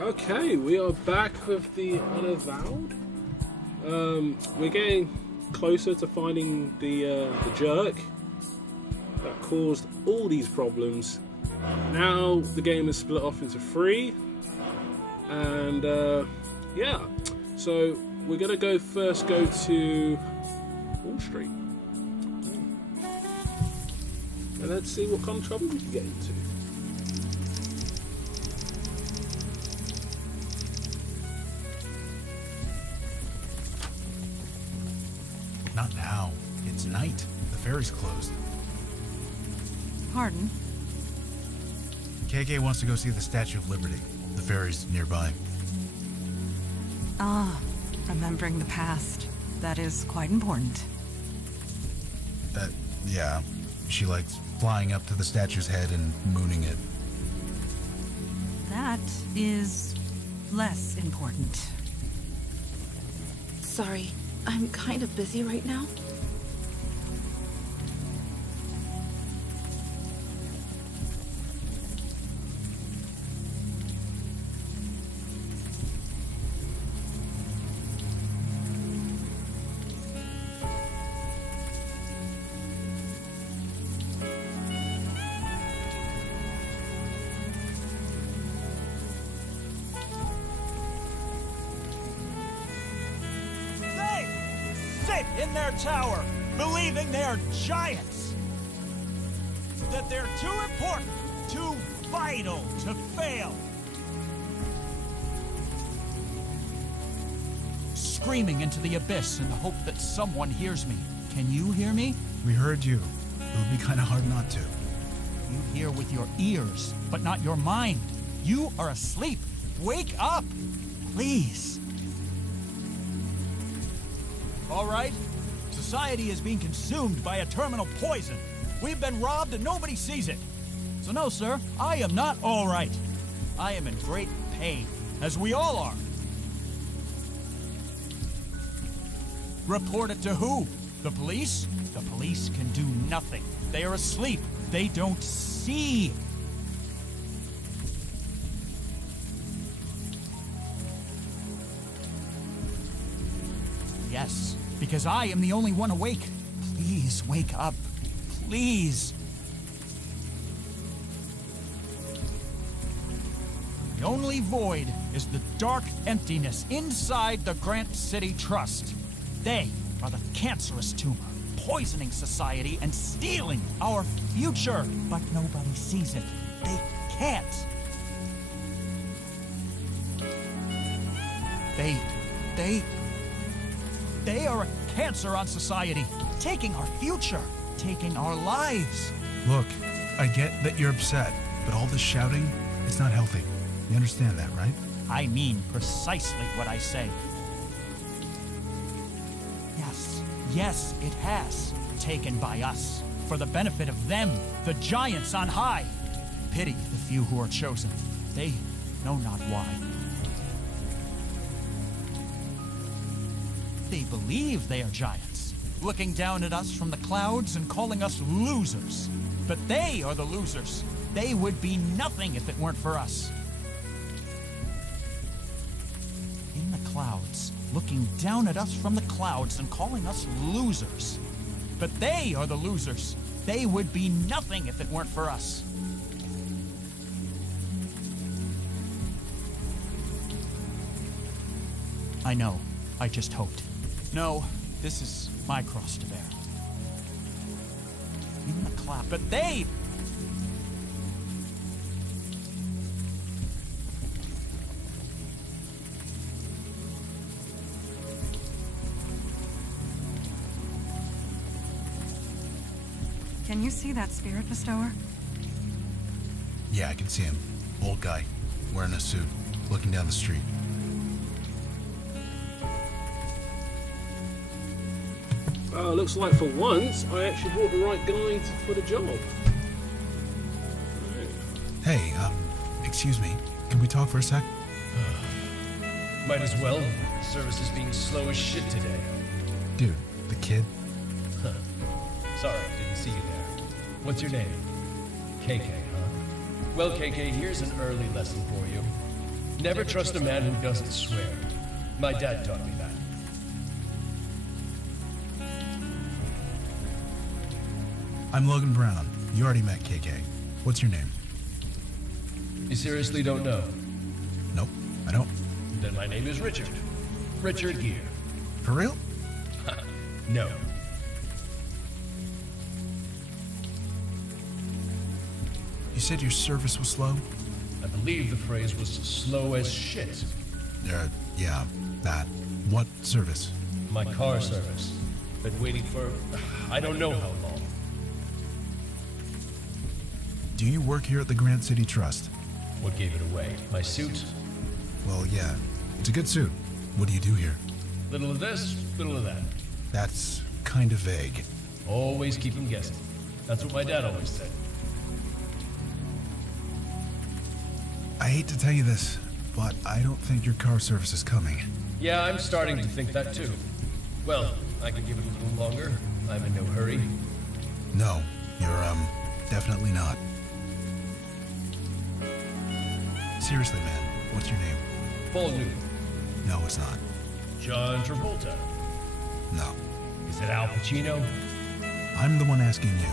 Okay, we are back with the Unavowed. We're getting closer to finding the jerk that caused all these problems. Now the game is split off into three, and yeah, so we're gonna go to Wall Street, and let's see what kind of trouble we can get into. Not now. It's night. The ferry's closed. Pardon? KK wants to go see the Statue of Liberty. The ferry's nearby. Ah, remembering the past. That is quite important. Yeah. She likes flying up to the statue's head and mooning it. That is less important. Sorry, I'm kind of busy right now. In their tower, believing they're giants. That they're too important, too vital to fail. Screaming into the abyss in the hope that someone hears me. Can you hear me? We heard you. It would be kind of hard not to. You hear with your ears, but not your mind. You are asleep. Wake up, please. All right? Society is being consumed by a terminal poison. We've been robbed and nobody sees it. So no, sir, I am not all right. I am in great pain, as we all are. Report it to who? The police? The police can do nothing. They are asleep. They don't see. Yes, because I am the only one awake. Please wake up. Please. The only void is the dark emptiness inside the Grant City Trust. They are the cancerous tumor, poisoning society and stealing our future. But nobody sees it. They can't. They are a cancer on society, taking our future, taking our lives. Look, I get that you're upset, but all this shouting, it's not healthy. You understand that, right? I mean precisely what I say. Yes, it has. Taken by us, for the benefit of them, the giants on high. Pity the few who are chosen. They know not why. They believe they are giants, looking down at us from the clouds and calling us losers. But they are the losers. They would be nothing if it weren't for us. In the clouds, looking down at us from the clouds and calling us losers. But they are the losers. They would be nothing if it weren't for us. I know. I just hoped. No, this is my cross to bear. In the cloud. But they... Can you see that spirit bestower? Yeah, I can see him. Old guy, wearing a suit, looking down the street. Looks like for once I actually brought the right guy for the job. Hey, excuse me. Can we talk for a sec? Might as well. Service is being slow as shit today. Dude, the kid. Huh. Sorry, didn't see you there. What's your name? KK, huh? Well, KK, here's an early lesson for you. Never trust a man who doesn't swear. My dad taught me that. I'm Logan Brown. You already met KK. What's your name? You seriously don't know? Nope, I don't. Then my name is Richard. Richard Gere. For real? No. You said your service was slow? I believe the phrase was slow as shit. Yeah, that. What service? My car service. Been waiting for... I don't know how long. Do you work here at the Grant City Trust? What gave it away? My suit? Well, yeah. It's a good suit. What do you do here? Little of this, little of that. That's kind of vague. Always keep him guessing. That's what my dad always said. I hate to tell you this, but I don't think your car service is coming. Yeah, I'm starting to think that too. Well, I could give it a little longer. I'm in no hurry. No, you're, definitely not. Seriously, man, what's your name? Paul Newman. No, it's not. John Travolta. No. Is it Al Pacino? I'm the one asking you.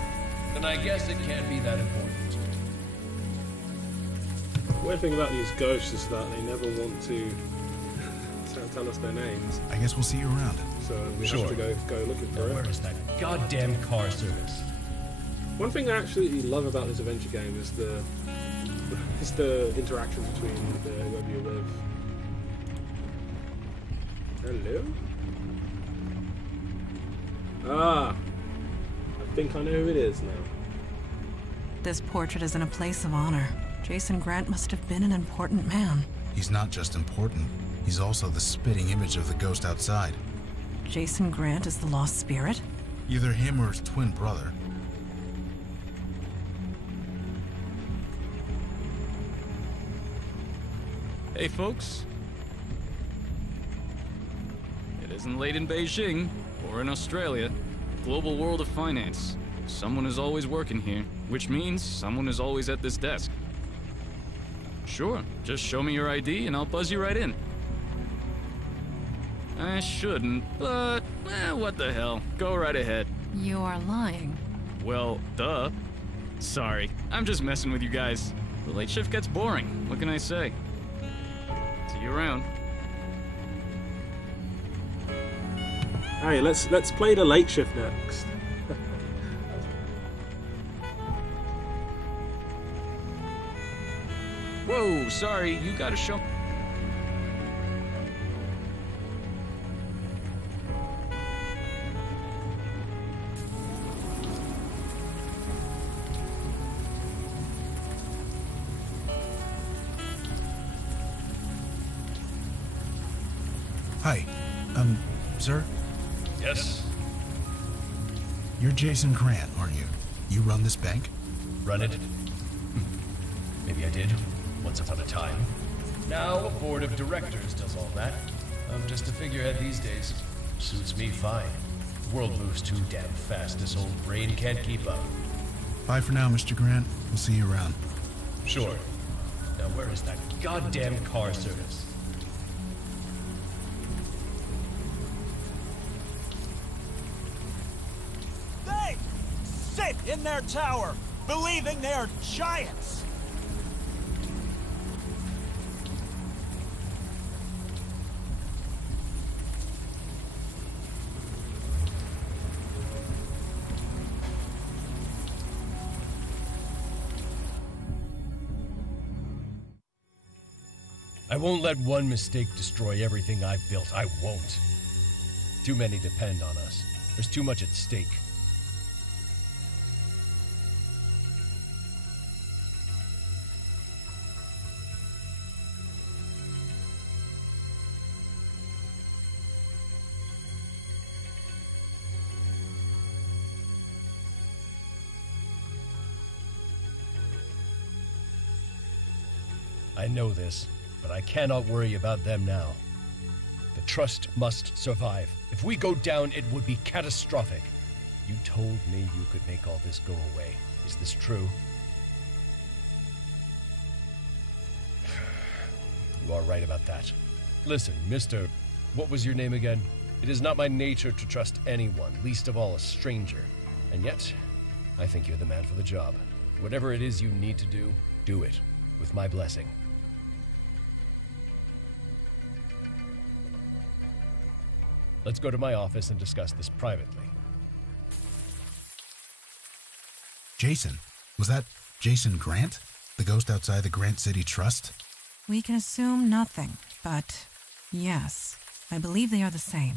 Then I guess it can't be that important. The weird thing about these ghosts is that they never want to tell us their names. I guess we'll see you around. So we Sure. have to go looking Now, for where it. is that goddamn car service? One thing I absolutely love about this adventure game is the interaction between whoever you're with. Hello? Ah, I think I know who it is now. This portrait is in a place of honor. Jason Grant must have been an important man. He's not just important, he's also the spitting image of the ghost outside. Jason Grant is the lost spirit? Either him or his twin brother. Hey folks. It isn't late in Beijing, or in Australia. Global world of finance. Someone is always working here, which means someone is always at this desk. Sure, just show me your ID and I'll buzz you right in. I shouldn't, but what the hell. Go right ahead. You are lying. Well, duh. Sorry, I'm just messing with you guys. The late shift gets boring, what can I say? See you around. Hey, let's play the late shift next. Whoa, sorry, you gotta show... Hi. Sir? Yes? You're Jason Grant, aren't you? You run this bank? Run it? Maybe I did. Once upon a time. Now a board of directors does all that. I'm just a figurehead these days. Suits me fine. The world moves too damn fast. This old brain can't keep up. Bye for now, Mr. Grant. We'll see you around. Sure. Now where is that goddamn car service? They sit in their tower, believing they are giants. I won't let one mistake destroy everything I've built. I won't. Too many depend on us. There's too much at stake. I know this, but I cannot worry about them now. The Trust must survive. If we go down, it would be catastrophic. You told me you could make all this go away. Is this true? You are right about that. Listen, Mr. What was your name again? It is not my nature to trust anyone, least of all a stranger. And yet, I think you're the man for the job. Whatever it is you need to do, do it, with my blessing. Let's go to my office and discuss this privately. Jason? Was that Jason Grant? The ghost outside the Grant City Trust? We can assume nothing, but yes, I believe they are the same.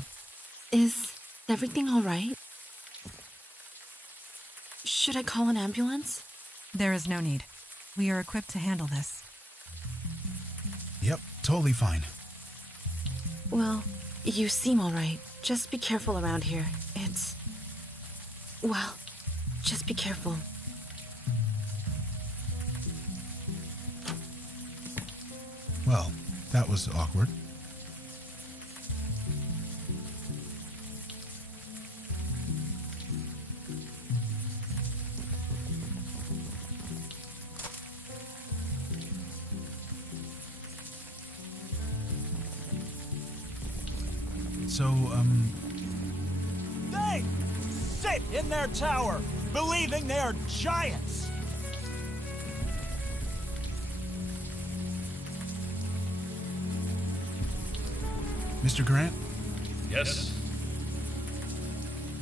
Is everything all right? Should I call an ambulance? There is no need. We are equipped to handle this. Yep, totally fine. Well, you seem all right. Just be careful around here. Well, just be careful. Well, that was awkward. So, They sit in their tower, believing they are giants. Mr. Grant, Yes?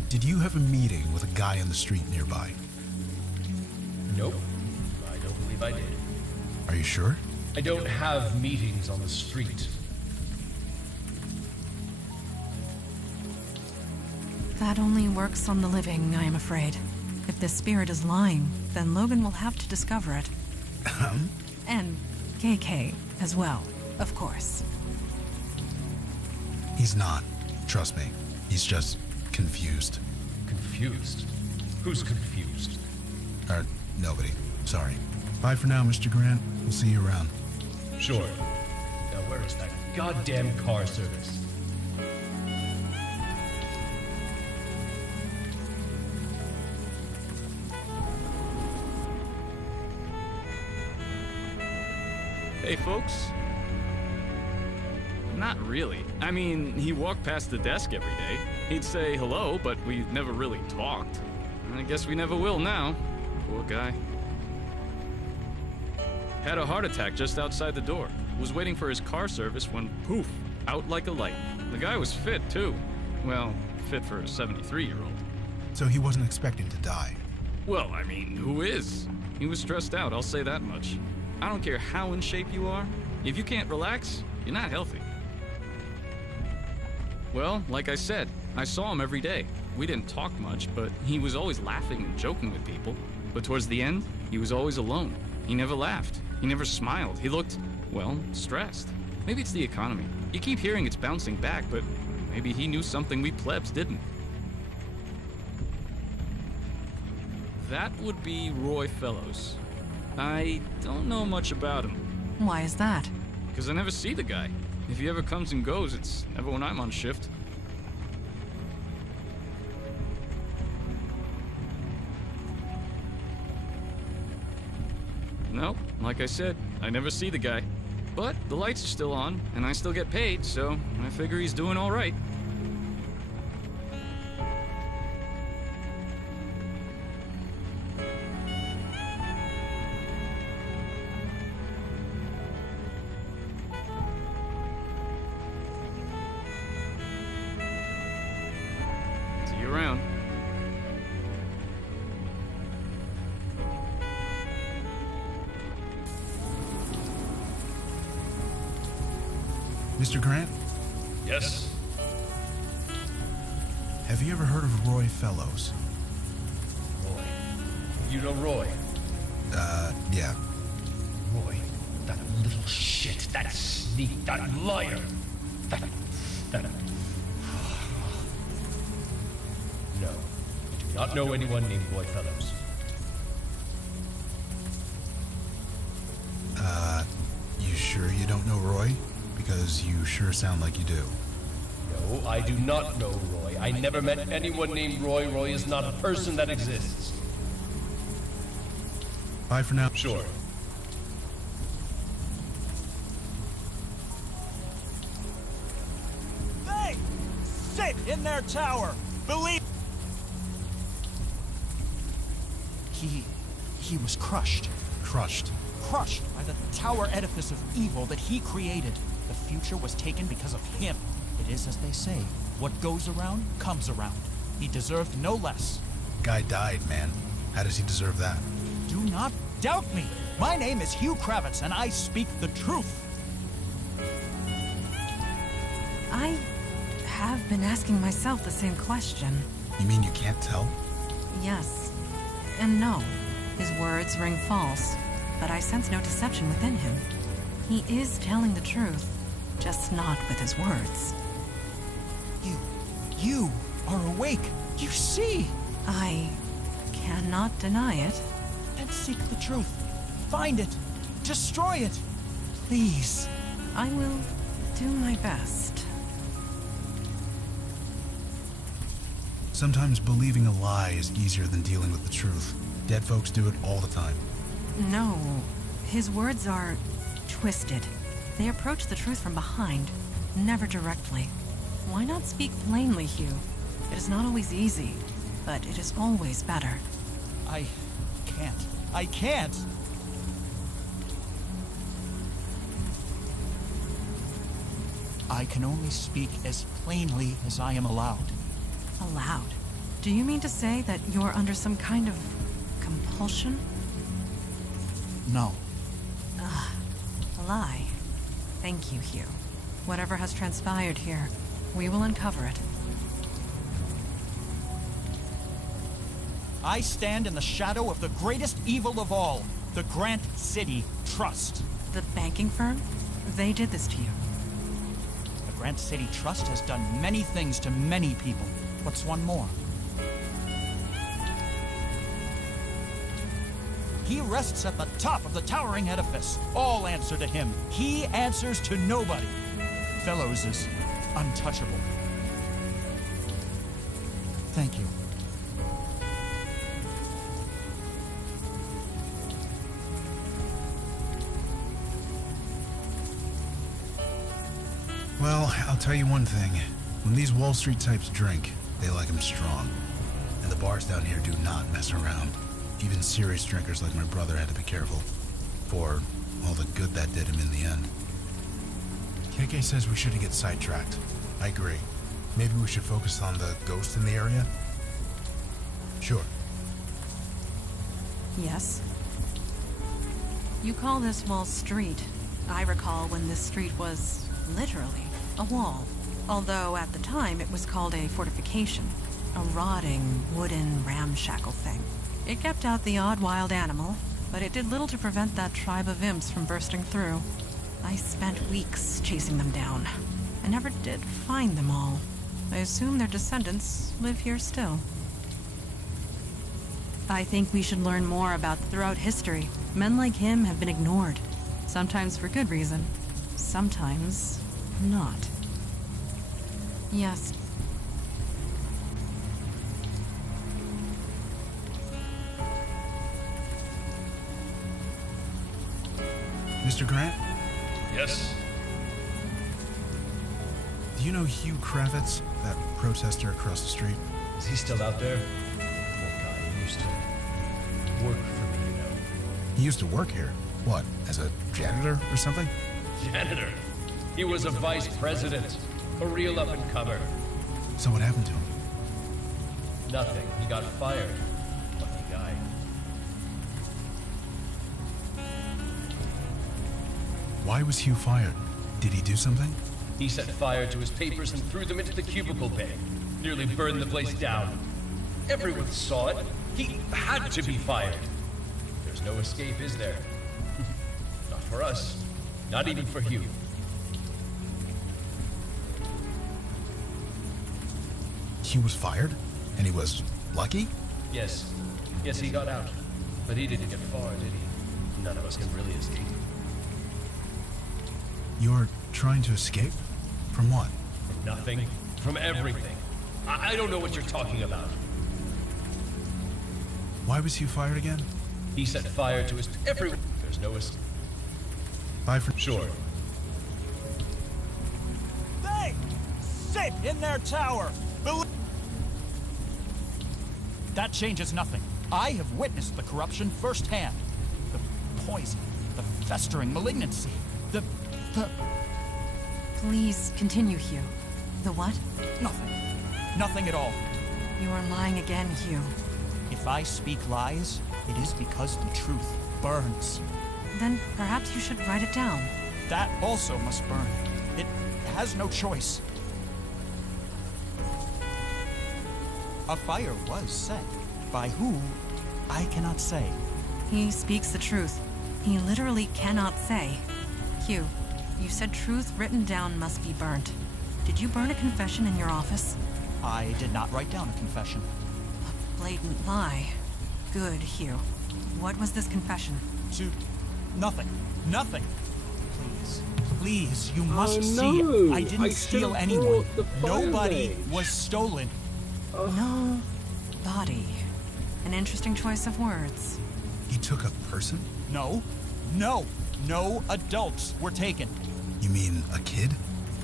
did you have a meeting with a guy on the street nearby? Nope. I don't believe I did. Are you sure? I don't have meetings on the street. That only works on the living, I am afraid. If this spirit is lying, then Logan will have to discover it. And KK as well, of course. He's not. Trust me. He's just confused. Confused? Who's confused? Nobody. Sorry. Bye for now, Mr. Grant. We'll see you around. Sure. Now where is that goddamn car service? Hey, folks. Not really. I mean, he walked past the desk every day. He'd say hello, but we never really talked. I guess we never will now. Poor guy. Had a heart attack just outside the door. Was waiting for his car service when, poof, out like a light. The guy was fit, too. Well, fit for a 73-year-old. So he wasn't expecting to die. Well, I mean, who is? He was stressed out, I'll say that much. I don't care how in shape you are. If you can't relax, you're not healthy. Well, like I said, I saw him every day. We didn't talk much, but he was always laughing and joking with people. But towards the end, he was always alone. He never laughed. He never smiled. He looked, well, stressed. Maybe it's the economy. You keep hearing it's bouncing back, but maybe he knew something we plebs didn't. That would be Roy Fellows. I don't know much about him. Why is that? Because I never see the guy. If he ever comes and goes, it's never when I'm on shift. No, like I said, I never see the guy. But the lights are still on, and I still get paid, so I figure he's doing all right. See you around. Mr. Grant, Yes? have you ever heard of Roy Fellows? Roy. You know Roy? Yeah. Roy. That little shit. That sneak. That liar. That... No. I do not know anyone named Roy Fellows. You sure you don't know Roy? Because you sure sound like you do. No, I do not know Roy. I never met anyone named Roy. Roy is not a person that exists. Bye for now. Sure. it in their tower! Believe... He was crushed. Crushed. Crushed by the tower edifice of evil that he created. The future was taken because of him. It is as they say, what goes around comes around. He deserved no less. Guy died, man. How does he deserve that? Do not doubt me. My name is Hugh Kravitz, and I speak the truth. I have been asking myself the same question. You mean you can't tell? Yes. And no. His words ring false, but I sense no deception within him. He is telling the truth, just not with his words. You are awake. You see. I cannot deny it. And seek the truth. Find it. Destroy it. Please. I will do my best. Sometimes believing a lie is easier than dealing with the truth. Dead folks do it all the time. No. His words are twisted. They approach the truth from behind, never directly. Why not speak plainly, Hugh? It is not always easy, but it is always better. I can't. I can only speak as plainly as I am allowed. Allowed? Do you mean to say that you're under some kind of compulsion? No. A lie. Thank you, Hugh. Whatever has transpired here, we will uncover it. I stand in the shadow of the greatest evil of all, the Grant City Trust. The banking firm? They did this to you. The Grant City Trust has done many things to many people. What's one more? He rests at the top of the towering edifice. All answer to him. He answers to nobody. Fellows is untouchable. Thank you. Well, I'll tell you one thing. When these Wall Street types drink, they like them strong. And the bars down here do not mess around. Even serious drinkers like my brother had to be careful. For all the good that did him in the end. KK says we shouldn't get sidetracked. I agree. Maybe we should focus on the ghost in the area? Sure. Yes. You call this wall street. I recall when this street was literally a wall. Although at the time it was called a fortification. A rotting, wooden, ramshackle thing. It kept out the odd wild animal, but it did little to prevent that tribe of imps from bursting through. I spent weeks chasing them down. I never did find them all. I assume their descendants live here still. I think we should learn more about throughout history. Men like him have been ignored. Sometimes for good reason. Sometimes not. Yes. Mr. Grant? Yes? Do you know Hugh Kravitz, that protester across the street? Is he still out there? Poor guy, he used to work for me, you know. He used to work here. What, as a janitor or something? Janitor. He was a vice president. A real up-and-comer. So what happened to him? Nothing. He got fired. Lucky guy. Why was Hugh fired? Did he do something? He set fire to his papers and threw them into the cubicle bay. Nearly burned the place down. Everyone saw it. He had to be fired. There's no escape, is there? Not for us. Not even for Hugh. Hugh was fired? And he was lucky? Yes. Yes, he got out. But he didn't get far, did he? None of us can really escape. You're trying to escape? From what? From nothing. From everything. I don't know what you're talking about. Why was Hugh fired again? He set fire to his... Everyone... There's no escape. Bye for... Sure. They sit in their tower. That changes nothing. I have witnessed the corruption firsthand. The poison, the festering malignancy, the... Please continue, Hugh. The what? Nothing. Nothing at all. You are lying again, Hugh. If I speak lies, it is because the truth burns. Then perhaps you should write it down. That also must burn. It has no choice. A fire was set. By who, I cannot say. He speaks the truth. He literally cannot say. Hugh, you said truth written down must be burnt. Did you burn a confession in your office? I did not write down a confession. A blatant lie. Good, Hugh. What was this confession? To nothing. Nothing. Please. Please, you must see no. it. I didn't steal should've anyone. brought the Nobody firebase. was stolen. No body. An interesting choice of words. He took a person? No. No. No adults were taken. You mean a kid?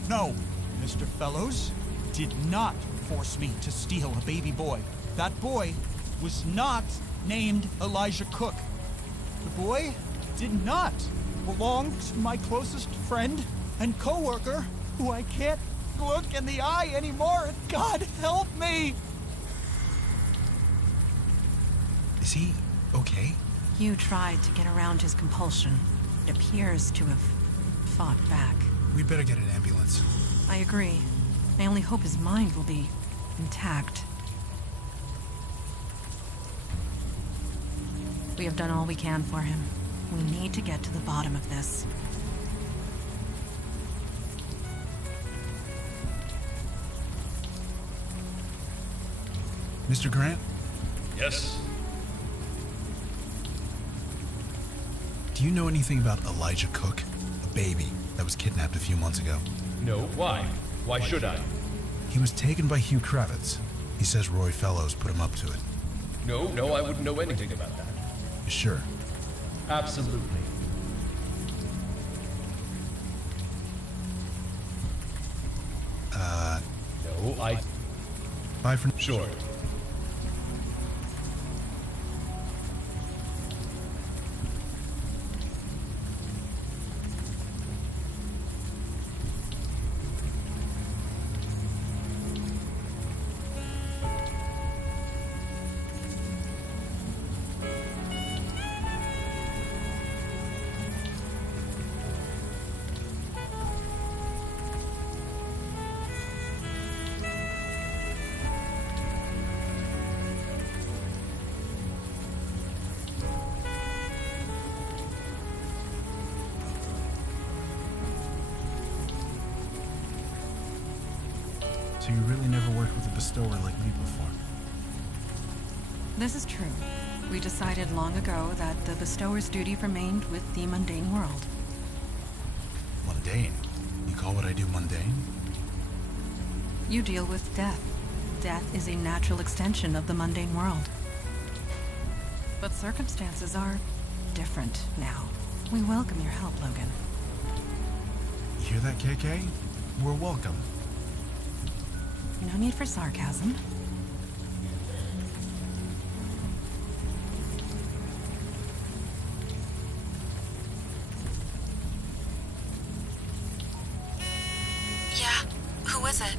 No. Mr. Fellows did not force me to steal a baby boy. That boy was not named Elijah Cook. The boy did not belong to my closest friend and co-worker, who I can't look in the eye anymore, and God help me! Is he okay? Hugh tried to get around his compulsion. It appears to have fought back. We'd better get an ambulance. I agree. I only hope his mind will be intact. We have done all we can for him. We need to get to the bottom of this. Mr. Grant? Yes? Do you know anything about Elijah Cook? A baby that was kidnapped a few months ago. No, why? Why should I? He was taken by Hugh Kravitz. He says Roy Fellows put him up to it. No, I wouldn't know anything about that. You sure? Absolutely. No, Bye for... Sure. So you really never worked with a bestower like me before? This is true. We decided long ago that the bestower's duty remained with the mundane world. Mundane? You call what I do mundane? You deal with death. Death is a natural extension of the mundane world. But circumstances are different now. We welcome your help, Logan. You hear that, KK? We're welcome. No need for sarcasm. Yeah, who is it?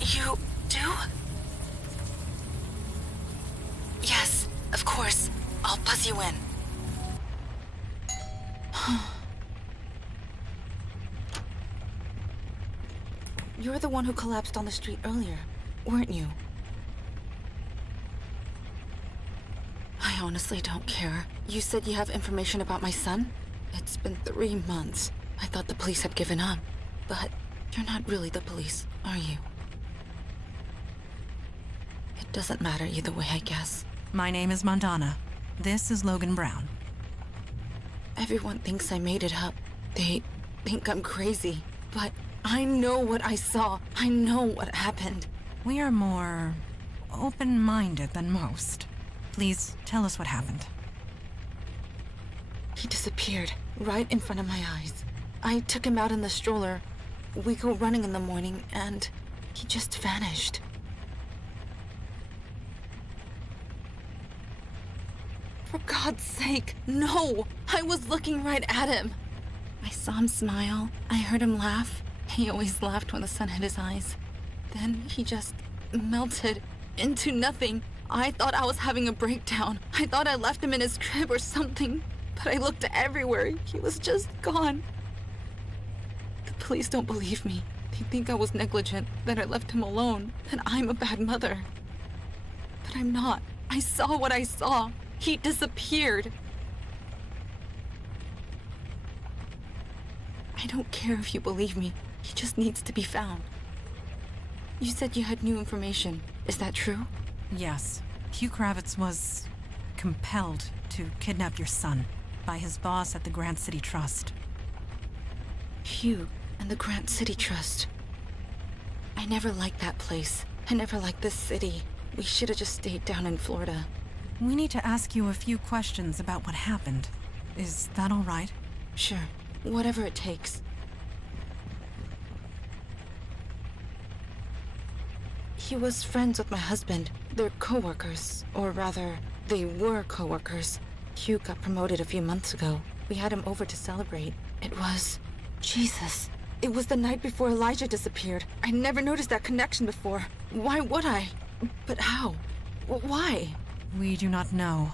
You do? Yes, of course. I'll buzz you in. You're the one who collapsed on the street earlier, weren't you? I honestly don't care. You said you have information about my son? It's been 3 months. I thought the police had given up. But you're not really the police, are you? It doesn't matter either way, I guess. My name is Mandana. This is Logan Brown. Everyone thinks I made it up. They think I'm crazy. But I know what I saw. I know what happened. We are more open-minded than most. Please tell us what happened. He disappeared right in front of my eyes. I took him out in the stroller. We go running in the morning, and he just vanished. For God's sake, no! I was looking right at him. I saw him smile. I heard him laugh. He always laughed when the sun hit his eyes. Then he just melted into nothing. I thought I was having a breakdown. I thought I left him in his crib or something. But I looked everywhere. He was just gone. The police don't believe me. They think I was negligent, that I left him alone, that I'm a bad mother. But I'm not. I saw what I saw. He disappeared. I don't care if you believe me. He just needs to be found. You said you had new information. Is that true? Yes. Hugh Kravitz was compelled to kidnap your son by his boss at the Grant City Trust. Hugh and the Grant City Trust. I never liked that place. I never liked this city. We should have just stayed down in Florida. We need to ask you a few questions about what happened. Is that all right? Sure. Whatever it takes. He was friends with my husband. They're co-workers. Or rather, they were co-workers. Hugh got promoted a few months ago. We had him over to celebrate. It was... Jesus. It was the night before Elijah disappeared. I never noticed that connection before. Why would I? But how? Why? We do not know.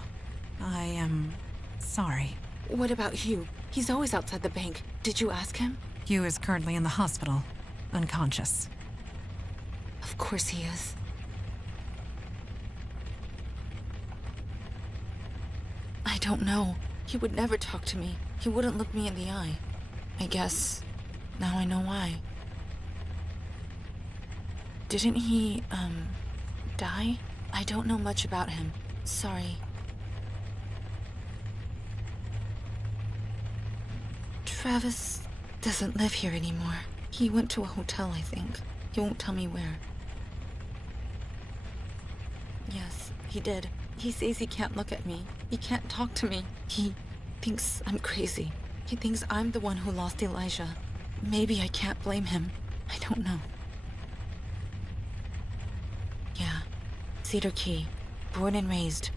I am sorry. What about Hugh? He's always outside the bank. Did you ask him? Hugh is currently in the hospital, unconscious. Of course he is. I don't know. He would never talk to me. He wouldn't look me in the eye. I guess now I know why. Didn't he, die? I don't know much about him. Sorry. Travis doesn't live here anymore. He went to a hotel, I think. He won't tell me where. Yes, he did. He says he can't look at me. He can't talk to me. He thinks I'm crazy. He thinks I'm the one who lost Elijah. Maybe I can't blame him. I don't know. Yeah. Cedar Key. Born and raised.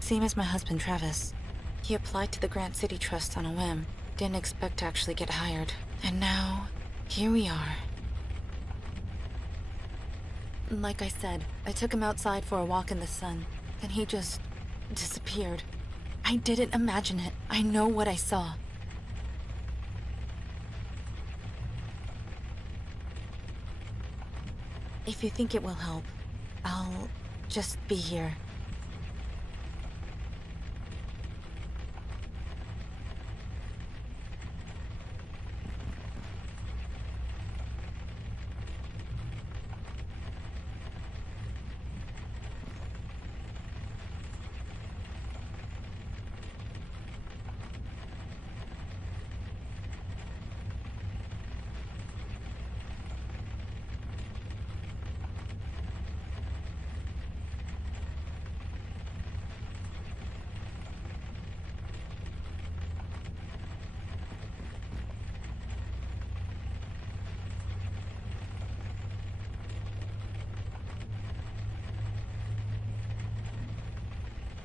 Same as my husband, Travis. He applied to the Grant City Trust on a whim. Didn't expect to actually get hired. And now, here we are. Like I said, I took him outside for a walk in the sun. Then he just disappeared. I didn't imagine it. I know what I saw. If you think it will help, I'll just be here.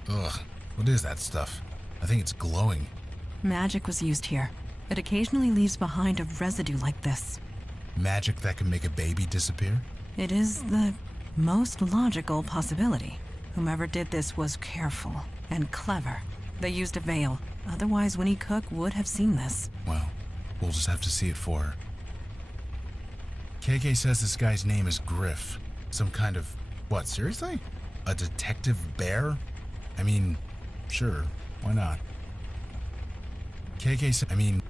Ugh, what is that stuff? I think it's glowing. Magic was used here. It occasionally leaves behind a residue like this. Magic that can make a baby disappear? It is the most logical possibility. Whomever did this was careful and clever. They used a veil. Otherwise, Winnie Cook would have seen this. Well, we'll just have to see it for her. KK says this guy's name is Griff. Some kind of... what, seriously? A detective bear? I mean, sure, why not? KK said... I mean...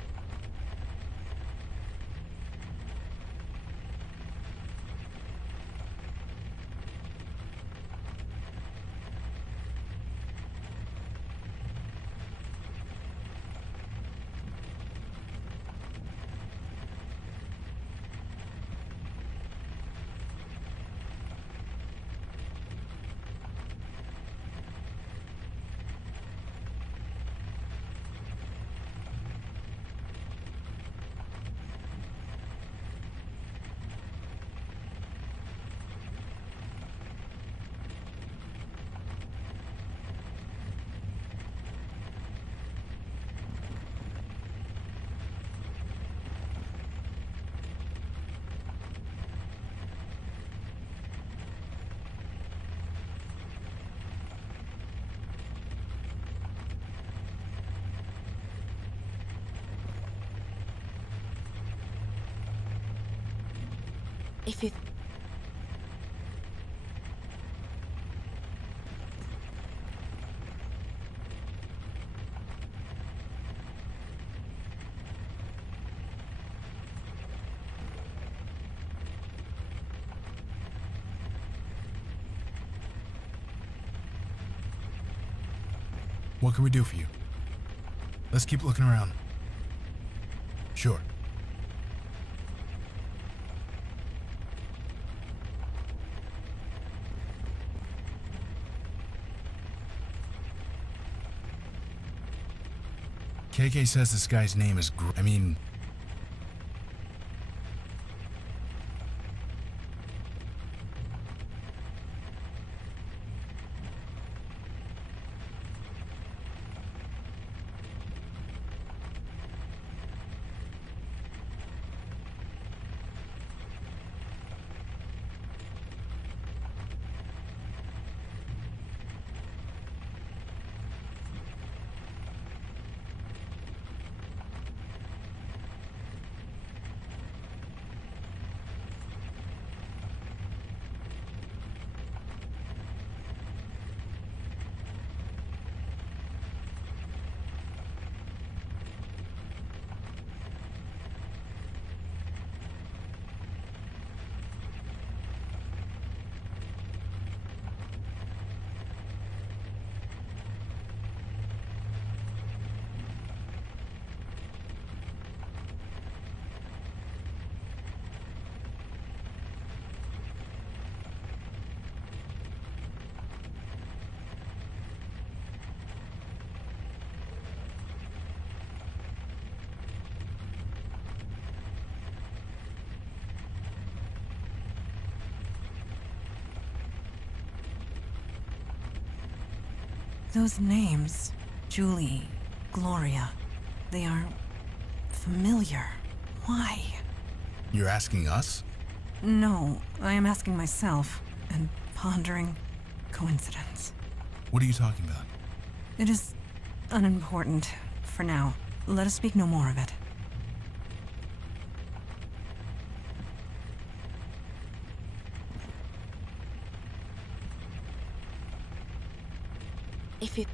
If you... What can we do for you? Let's keep looking around. Sure. KK says this guy's name is Those names, Julie, Gloria, they are familiar. Why? You're asking us? No, I am asking myself and pondering coincidence. What are you talking about? It is unimportant for now. Let us speak no more of it. If you...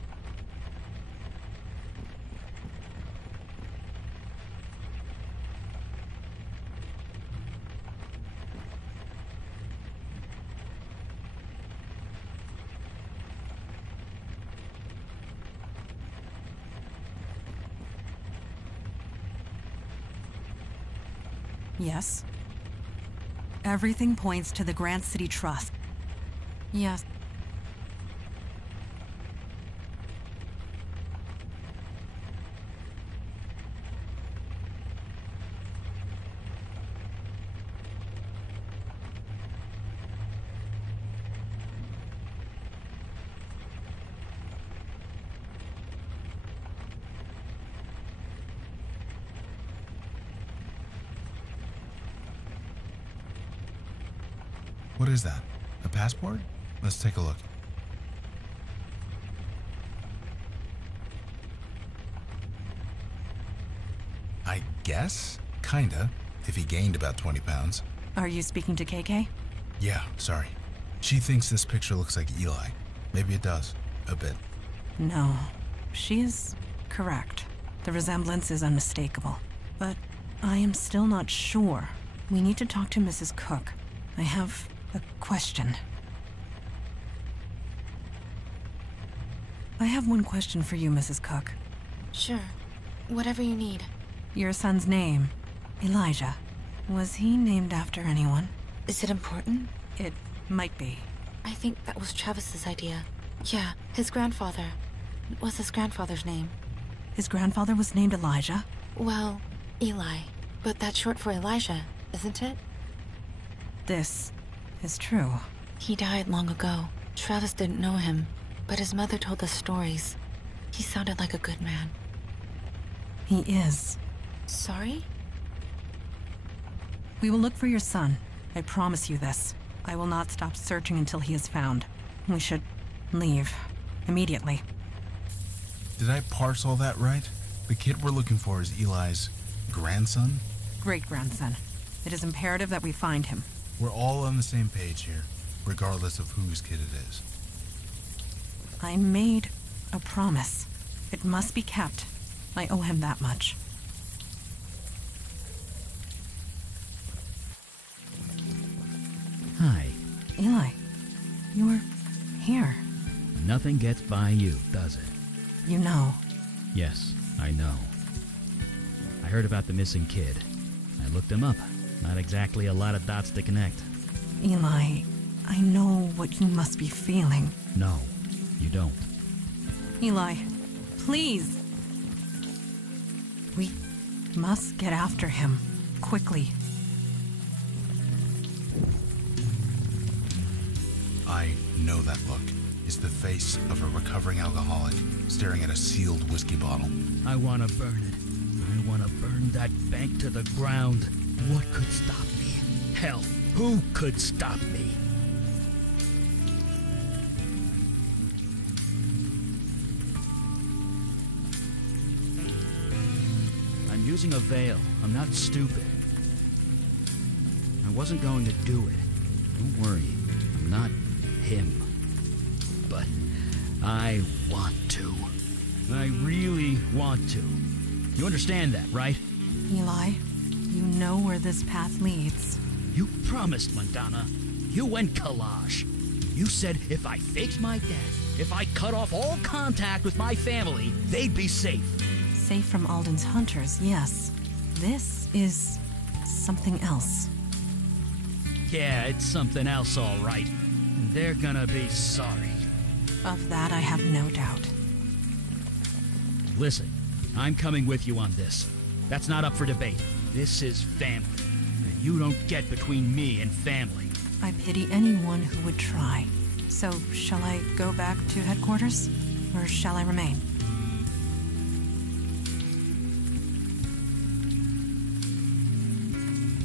Yes. Everything points to the Grant City Trust. Yes. What is that? A passport? Let's take a look. I guess? Kinda. If he gained about 20 pounds. Are you speaking to KK? Yeah, sorry. She thinks this picture looks like Eli. Maybe it does. A bit. No. She is correct. The resemblance is unmistakable. But I am still not sure. We need to talk to Mrs. Cook. I have a question. I have one question for you, Mrs. Cook. Sure. Whatever you need. Your son's name, Elijah. Was he named after anyone? Is it important? It might be. I think that was Travis's idea. Yeah, his grandfather. What's his grandfather's name? His grandfather was named Elijah? Well, Eli. But that's short for Elijah, isn't it? This is true. He died long ago. Travis didn't know him, but his mother told us stories. He sounded like a good man. He is. Sorry? We will look for your son. I promise you this. I will not stop searching until he is found. We should leave. Immediately. Did I parse all that right? The kid we're looking for is Eli's grandson? Great-grandson. It is imperative that we find him. We're all on the same page here, regardless of whose kid it is. I made a promise. It must be kept. I owe him that much. Hi. Eli, you're here. Nothing gets by you, does it? You know. Yes, I know. I heard about the missing kid. I looked him up. Not exactly a lot of dots to connect. Eli, I know what you must be feeling. No, you don't. Eli, please. We must get after him. Quickly. I know that look. It's the face of a recovering alcoholic staring at a sealed whiskey bottle. I want to burn it. I want to burn that bank to the ground. What could stop me? Hell, who could stop me? I'm using a veil. I'm not stupid. I wasn't going to do it. Don't worry. I'm not him. But I want to. I really want to. You understand that, right? Eli, you know where this path leads. You promised, Madonna. You went Kalash. You said if I faked my death, if I cut off all contact with my family, they'd be safe. Safe from Alden's hunters, yes. This is something else. Yeah, it's something else, all right. And they're gonna be sorry. Of that I have no doubt. Listen, I'm coming with you on this. That's not up for debate. This is family. And you don't get between me and family. I pity anyone who would try. So, shall I go back to headquarters? Or shall I remain?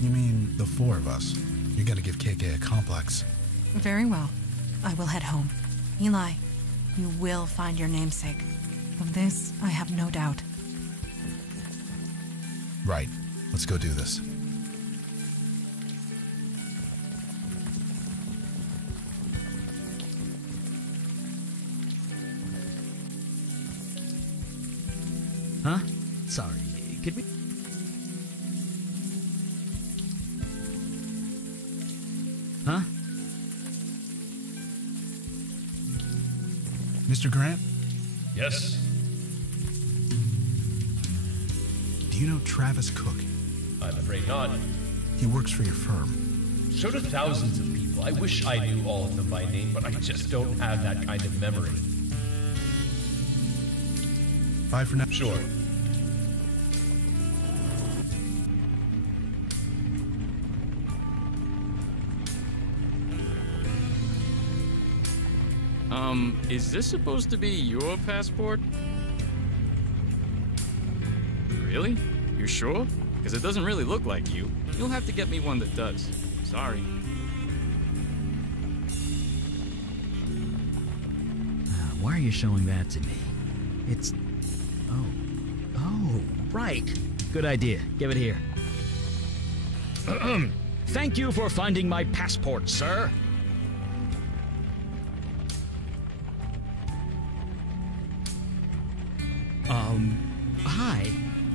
You mean the four of us? You're gonna give KK a complex. Very well. I will head home. Eli, you will find your namesake. Of this, I have no doubt. Right. Let's go do this. Huh? Sorry, could we... Huh? Mr. Grant? Yes? Do you know Travis Cook? I'm afraid not. He works for your firm. So do thousands of people. I wish I knew all of them by name, but I just don't have that kind of memory. Bye for now. Sure. Is this supposed to be your passport? Really? You're sure? Because it doesn't really look like you. You'll have to get me one that does. Sorry. Why are you showing that to me? It's... Oh, right. Good idea. Give it here. Thank you for finding my passport, sir. Hi.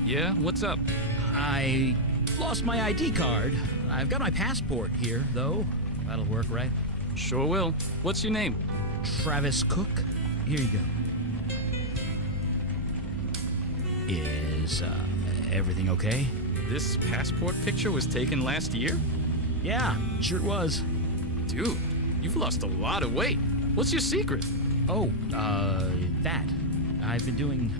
Yeah? What's up? I lost my ID card. I've got my passport here, though. That'll work, right? Sure will. What's your name? Travis Cook. Here you go. Is, everything okay? This passport picture was taken last year? Yeah, sure was. Dude, you've lost a lot of weight. What's your secret? Oh, that. I've been doing,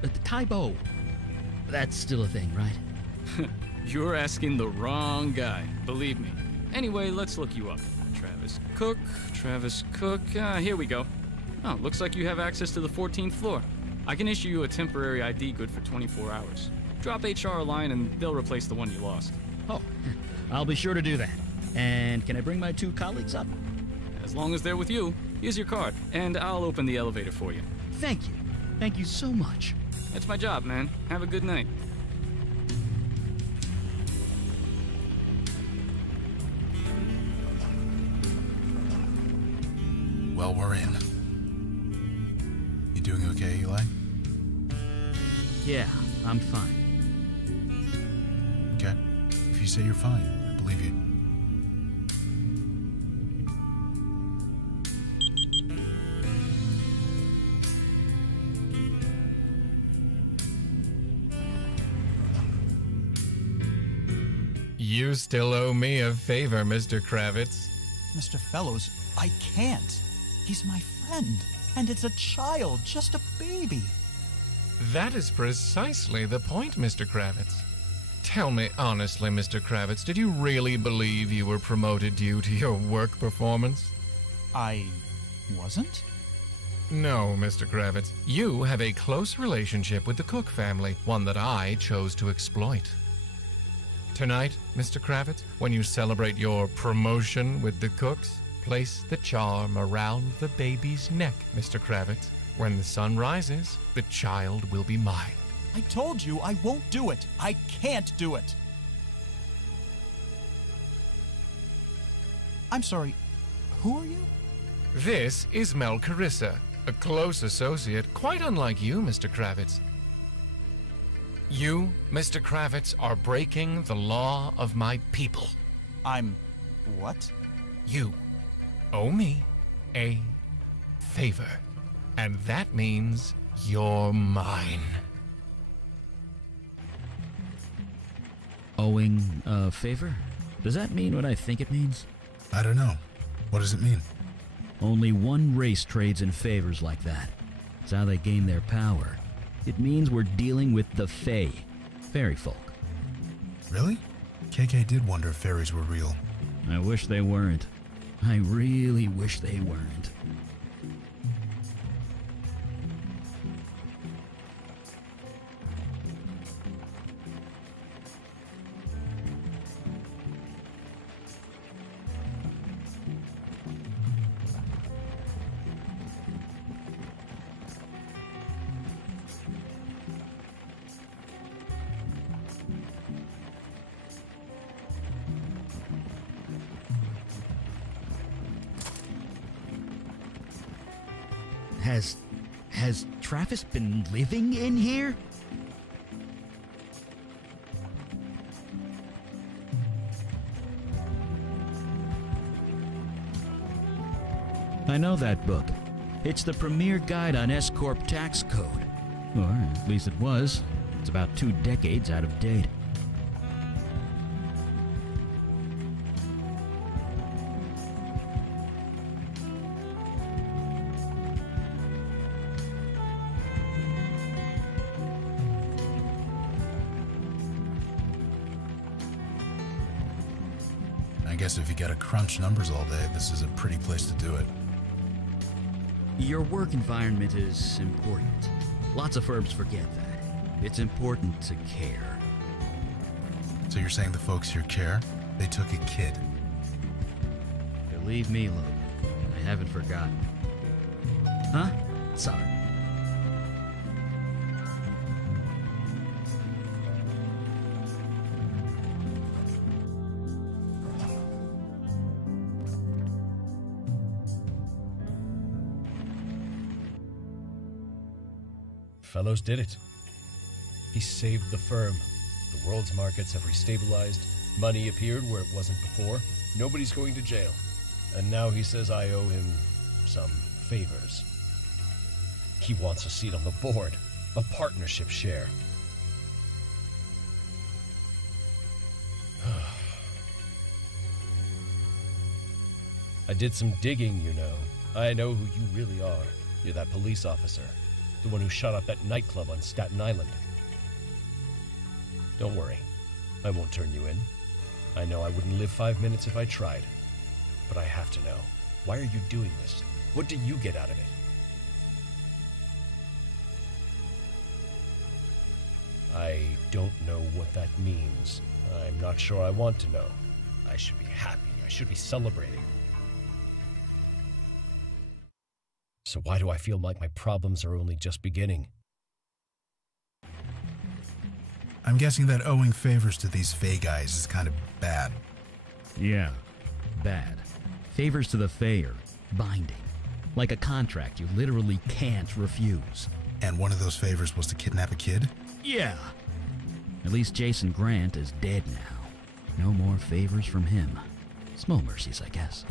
the Taibo. That's still a thing, right? You're asking the wrong guy, believe me. Anyway, let's look you up. Travis Cook, here we go. Oh, looks like you have access to the 14th floor. I can issue you a temporary ID good for 24 hours. Drop HR a line and they'll replace the one you lost. Oh, I'll be sure to do that. And can I bring my 2 colleagues up? As long as they're with you, here's your card, and I'll open the elevator for you. Thank you. Thank you so much. That's my job, man. Have a good night. Well, we're in. You doing okay, Eli? Yeah, I'm fine. Okay. If you say you're fine, I believe you. You still owe me a favor, Mr. Kravitz. Mr. Fellows, I can't. He's my friend, and it's a child, just a baby. That is precisely the point, Mr. Kravitz. Tell me honestly, Mr. Kravitz, did you really believe you were promoted due to your work performance? I wasn't? No, Mr. Kravitz. You have a close relationship with the Cook family, one that I chose to exploit. Tonight, Mr. Kravitz, when you celebrate your promotion with the Cooks, place the charm around the baby's neck, Mr. Kravitz. When the sun rises, the child will be mine. I told you I won't do it. I can't do it. I'm sorry, who are you? This is Mel Carissa, a close associate, quite unlike you, Mr. Kravitz. You, Mr. Kravitz, are breaking the law of my people. I'm... what? You owe me a favor, and that means you're mine. Owing a favor? Does that mean what I think it means? I don't know. What does it mean? Only one race trades in favors like that. It's how they gain their power. It means we're dealing with the Fae, fairy folk. Really? KK did wonder if fairies were real. I wish they weren't. I really wish they weren't. Has Travis been living in here? I know that book. It's the premier guide on S-Corp tax code. Or at least it was. It's about 2 decades out of date. I guess if you gotta crunch numbers all day, this is a pretty place to do it. Your work environment is important. Lots of firms forget that. It's important to care. So you're saying the folks here care? They took a kid. Believe me, Logan, I haven't forgotten. Huh? Sorry. Fellows did it. He saved the firm. The world's markets have restabilized. Money appeared where it wasn't before. Nobody's going to jail. And now he says I owe him some favors. He wants a seat on the board. A partnership share. I did some digging, you know. I know who you really are. You're that police officer. The one who shot up that nightclub on Staten Island. Don't worry. I won't turn you in. I know I wouldn't live 5 minutes if I tried. But I have to know. Why are you doing this? What do you get out of it? I don't know what that means. I'm not sure I want to know. I should be happy. I should be celebrating. So why do I feel like my problems are only just beginning? I'm guessing that owing favors to these Fae guys is kind of bad. Yeah, bad. Favors to the Fae are binding. Like a contract you literally can't refuse. And one of those favors was to kidnap a kid? Yeah. At least Jason Grant is dead now. No more favors from him. Small mercies, I guess.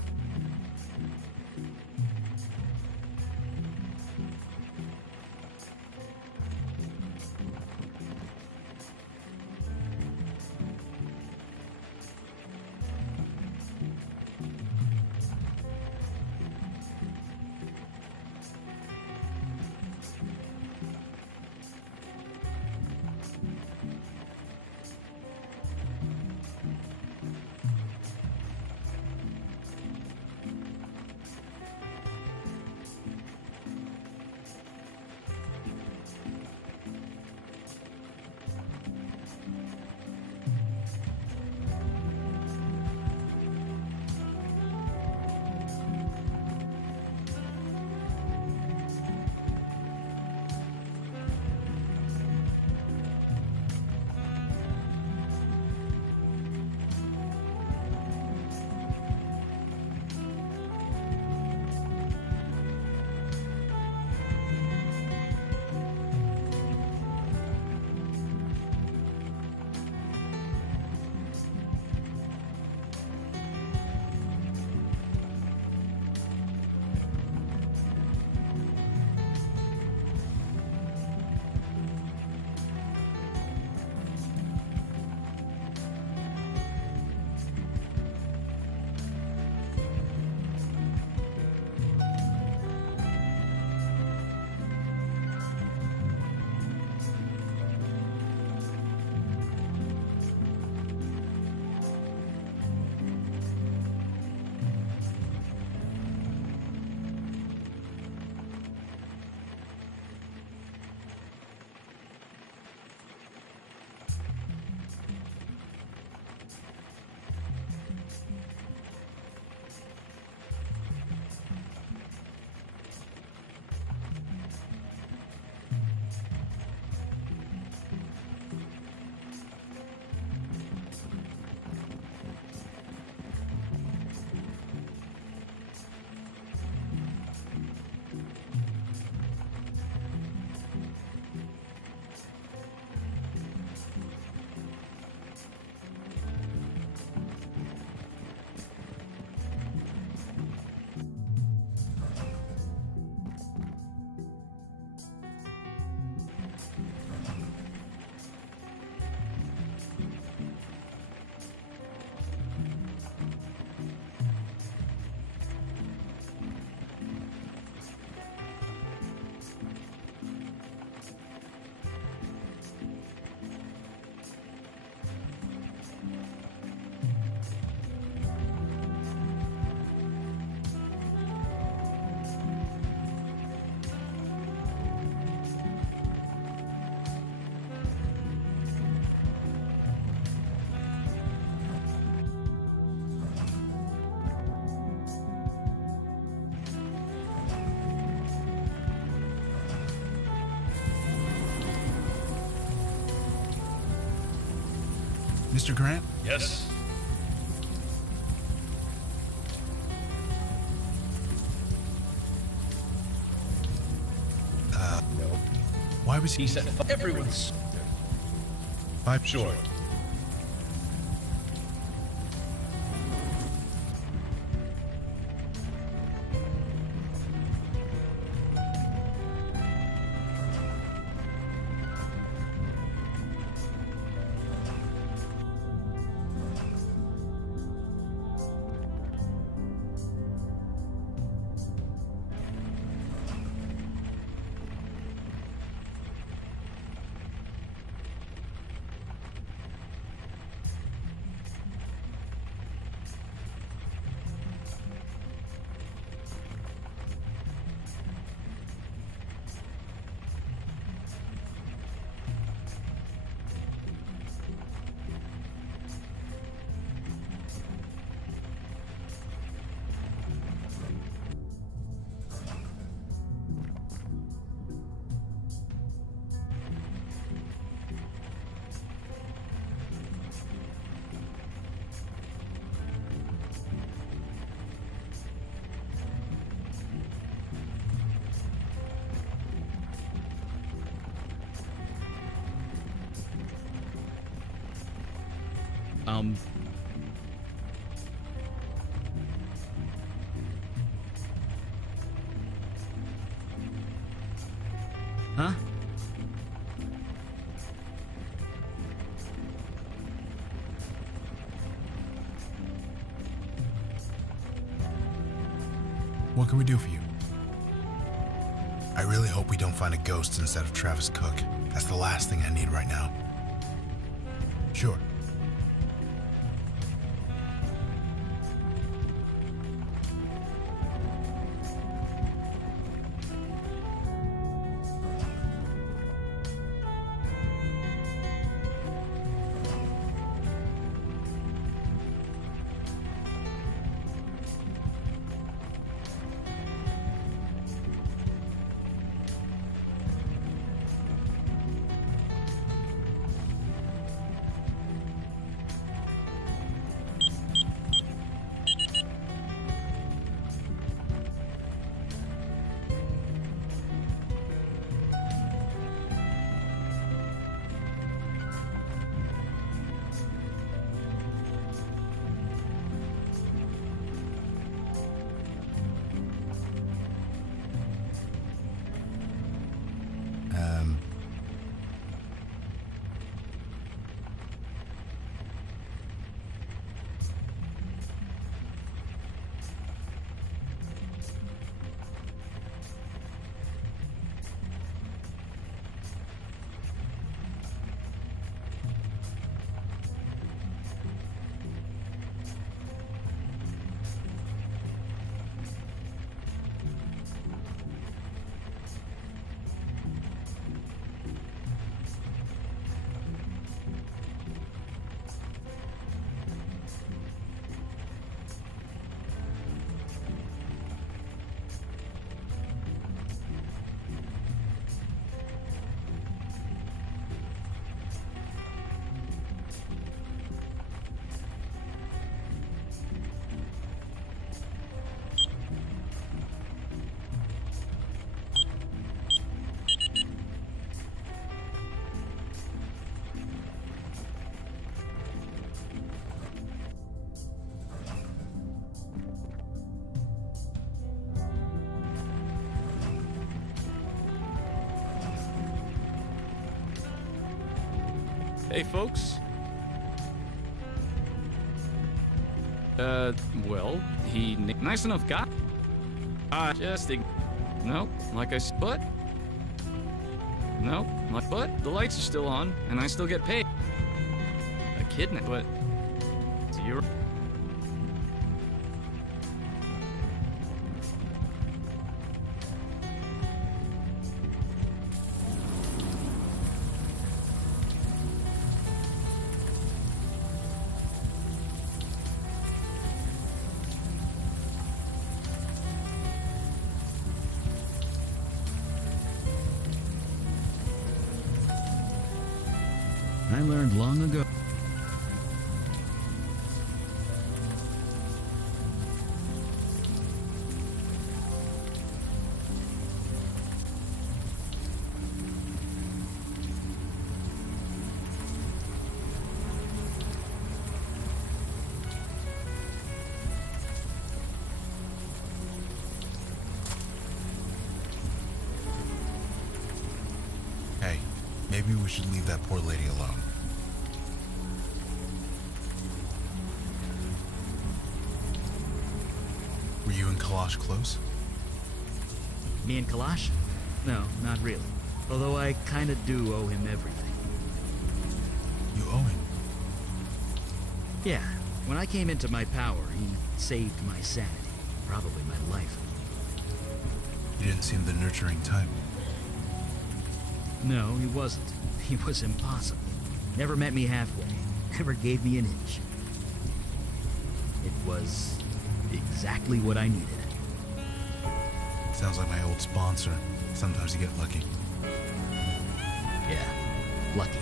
Mr. Grant? Yes? No. Why was He said everyone's... I'm Sure. Huh? What can we do for you? I really hope we don't find a ghost instead of Travis Cook. That's the last thing I need right now. Sure. Hey, folks. Well, he nice enough guy. No, like I said, but no, but the lights are still on, and I still get paid. A kidnap, but you're. I learned long ago. Hey, maybe we should leave that poor lady alone. Were you and Kalash close? Me and Kalash? No, not really. Although I kinda do owe him everything. You owe him? Yeah, when I came into my power, he saved my sanity. Probably my life. You didn't seem the nurturing type. No, he wasn't. He was impossible. Never met me halfway. Never gave me an inch. It was exactly what I needed. Sounds like my old sponsor. Sometimes you get lucky. Yeah, lucky.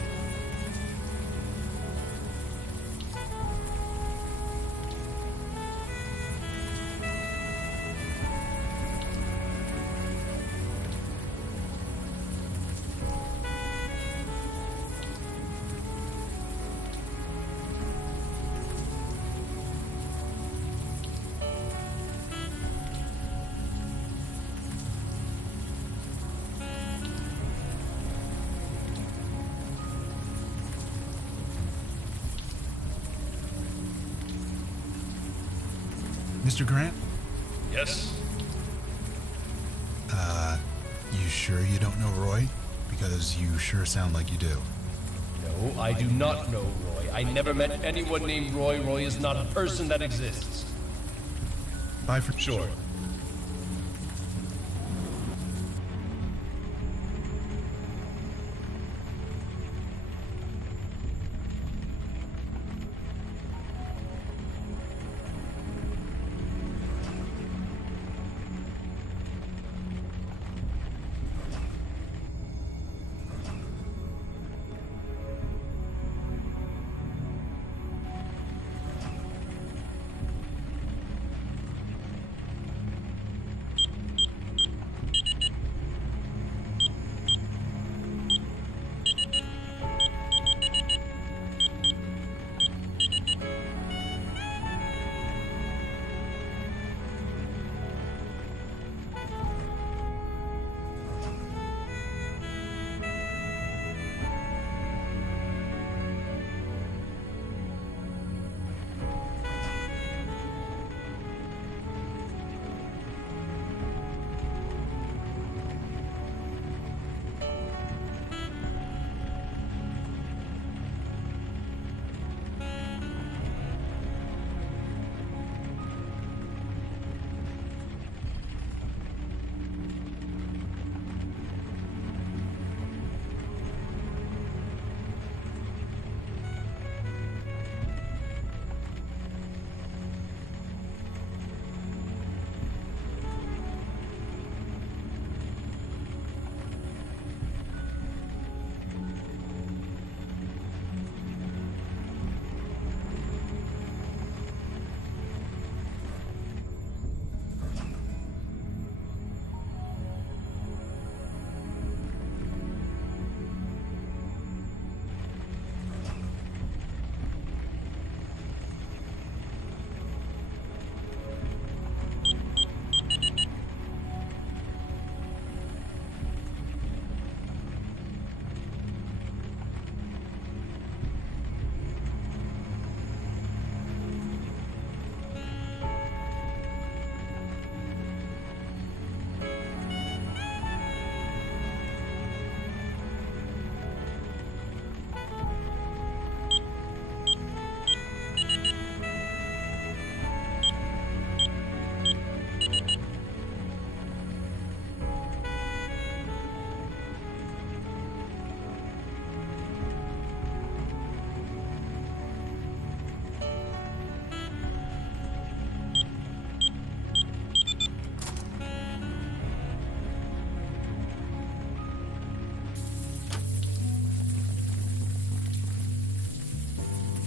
Mr. Grant? Yes? You sure you don't know Roy? Because you sure sound like you do. No, I do not know Roy. I never met anyone named Roy. Roy is not a person that exists. Bye for Sure.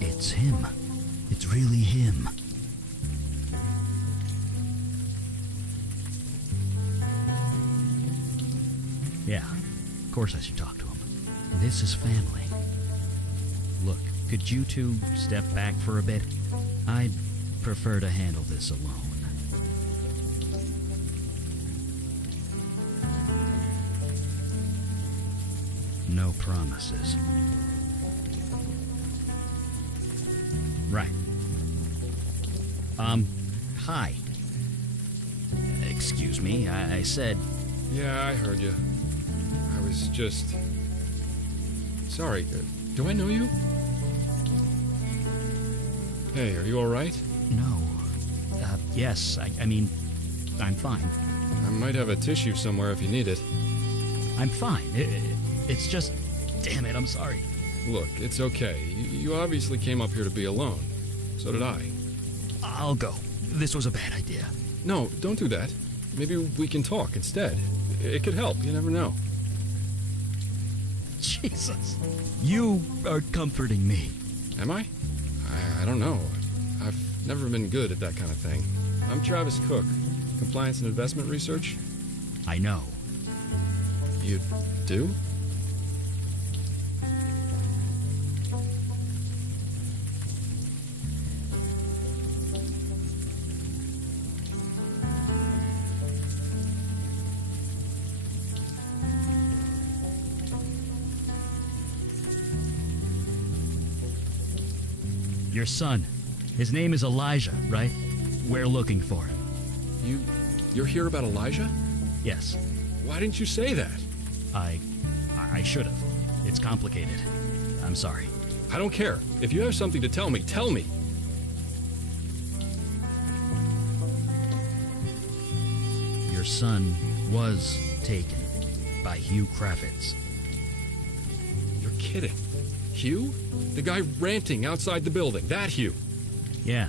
It's him. It's really him. Yeah, of course I should talk to him. This is family. Look, could you two step back for a bit? I'd prefer to handle this alone. No promises. Right. Hi. Excuse me, I said... Yeah, I heard you. I was just... Sorry, do I know you? Hey, are you alright? No. Yes, I mean, I'm fine. I might have a tissue somewhere if you need it. I'm fine. It's just... Damn it, I'm sorry. Look, it's okay. You obviously came up here to be alone. So did I. I'll go. This was a bad idea. No, don't do that. Maybe we can talk instead. It could help, you never know. Jesus. You are comforting me. Am I? I don't know. I've never been good at that kind of thing. I'm Travis Cook, Compliance and Investment Research. I know. You do? Your son. His name is Elijah, right? We're looking for him. You're here about Elijah? Yes. Why didn't you say that? I should have. It's complicated. I'm sorry. I don't care. If you have something to tell me, tell me. Your son was taken by Hugh Kravitz. You're kidding. Hugh? The guy ranting outside the building. That Hugh. Yeah.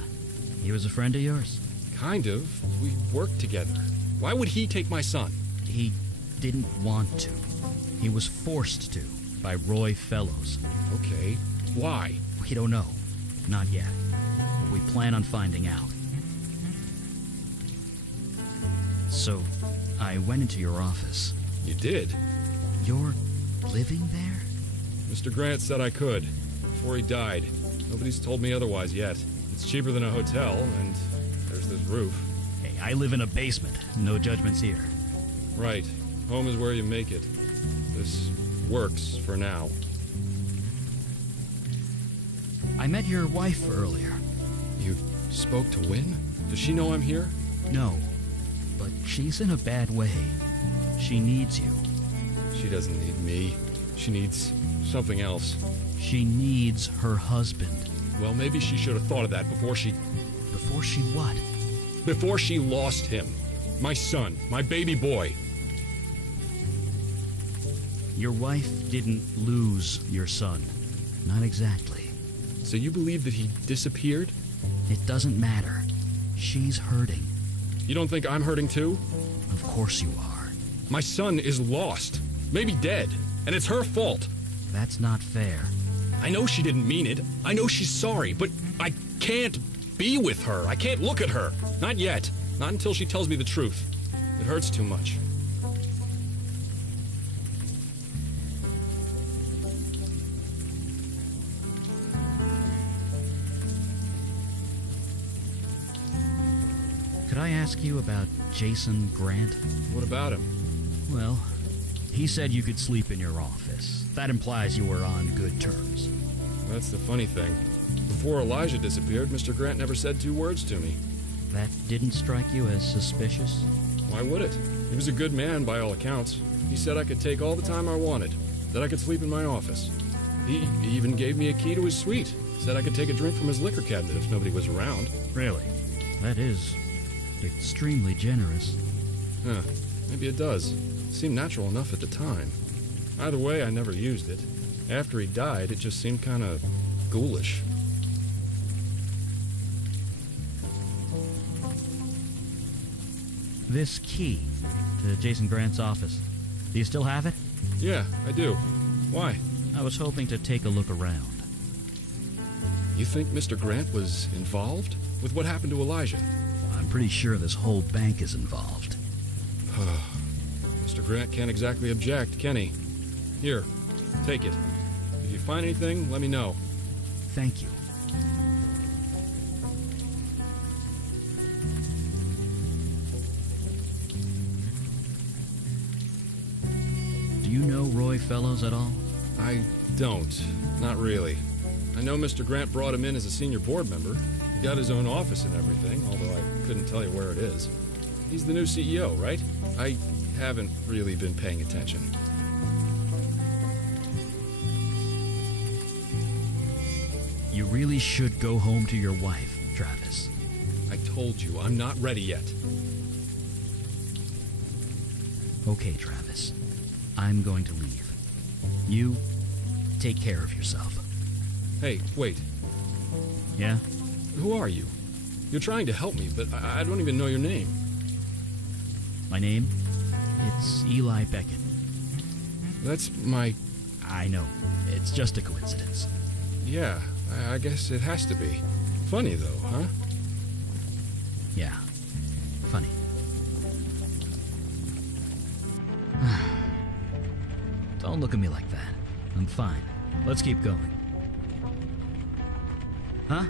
He was a friend of yours? Kind of. We worked together. Why would he take my son? He didn't want to. He was forced to by Roy Fellows. Okay. Why? We don't know. Not yet. But we plan on finding out. So, I went into your office. You did? You're living there? Mr. Grant said I could. Before he died. Nobody's told me otherwise yet. It's cheaper than a hotel, and there's this roof. Hey, I live in a basement. No judgments here. Right. Home is where you make it. This works for now. I met your wife earlier. You spoke to Wynn? Does she know I'm here? No, but she's in a bad way. She needs you. She doesn't need me. She needs something else. She needs her husband. Well, maybe she should have thought of that before she... Before she what? Before she lost him. My son. My baby boy. Your wife didn't lose your son. Not exactly. So you believe that he disappeared? It doesn't matter. She's hurting. You don't think I'm hurting too? Of course you are. My son is lost. Maybe dead. And it's her fault. That's not fair. I know she didn't mean it. I know she's sorry, but I can't be with her. I can't look at her. Not yet. Not until she tells me the truth. It hurts too much. Could I ask you about Jason Grant? What about him? Well, he said you could sleep in your office. That implies you were on good terms. That's the funny thing. Before Elijah disappeared, Mr. Grant never said 2 words to me. That didn't strike you as suspicious? Why would it? He was a good man by all accounts. He said I could take all the time I wanted, that I could sleep in my office. He even gave me a key to his suite. Said I could take a drink from his liquor cabinet if nobody was around. Really? That is extremely generous. Huh. Maybe it does. Seemed natural enough at the time. Either way, I never used it. After he died, it just seemed kind of ghoulish. This key to Jason Grant's office, do you still have it? Yeah, I do. Why? I was hoping to take a look around. You think Mr. Grant was involved with what happened to Elijah? I'm pretty sure this whole bank is involved. Mr. Grant can't exactly object, can he? Here, take it. If you find anything, let me know. Thank you. Do you know Roy Fellows at all? I don't. Not really. I know Mr. Grant brought him in as a senior board member. He got his own office and everything, although I couldn't tell you where it is. He's the new CEO, right? I haven't really been paying attention. You really should go home to your wife, Travis. I told you, I'm not ready yet. Okay, Travis. I'm going to leave. You take care of yourself. Hey, wait. Yeah? Who are you? You're trying to help me, but I don't even know your name. My name? It's Eli Beckett. That's my... I know. It's just a coincidence. Yeah, I guess it has to be. Funny, though, huh? Yeah. Funny. Don't look at me like that. I'm fine. Let's keep going. Huh?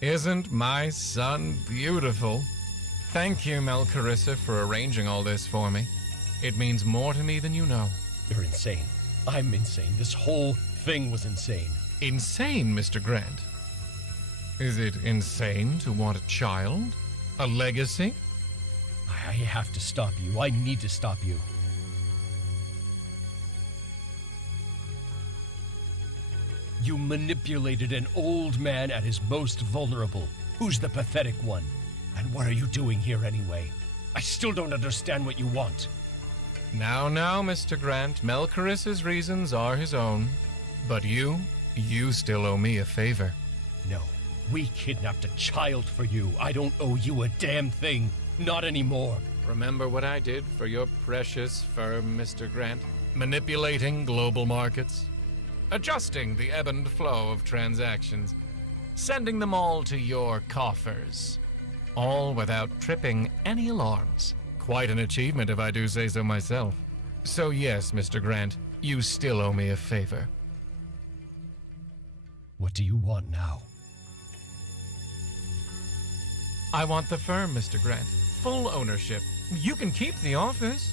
Isn't my son beautiful? Thank you, Mel Carissa, for arranging all this for me. It means more to me than you know. You're insane. I'm insane. This whole thing was insane. Insane, Mr. Grant? Is it insane to want a child? A legacy? I have to stop you. I need to stop you. You manipulated an old man at his most vulnerable. Who's the pathetic one? And what are you doing here anyway? I still don't understand what you want. Now, Mr. Grant, Mel Carissa's reasons are his own. But you still owe me a favor. No, we kidnapped a child for you. I don't owe you a damn thing. Not anymore. Remember what I did for your precious firm, Mr. Grant? Manipulating global markets, adjusting the ebb and flow of transactions, sending them all to your coffers, all without tripping any alarms. Quite an achievement, if I do say so myself. So yes, Mr. Grant, you still owe me a favor. What do you want now? I want the firm, Mr. Grant. Full ownership. You can keep the office.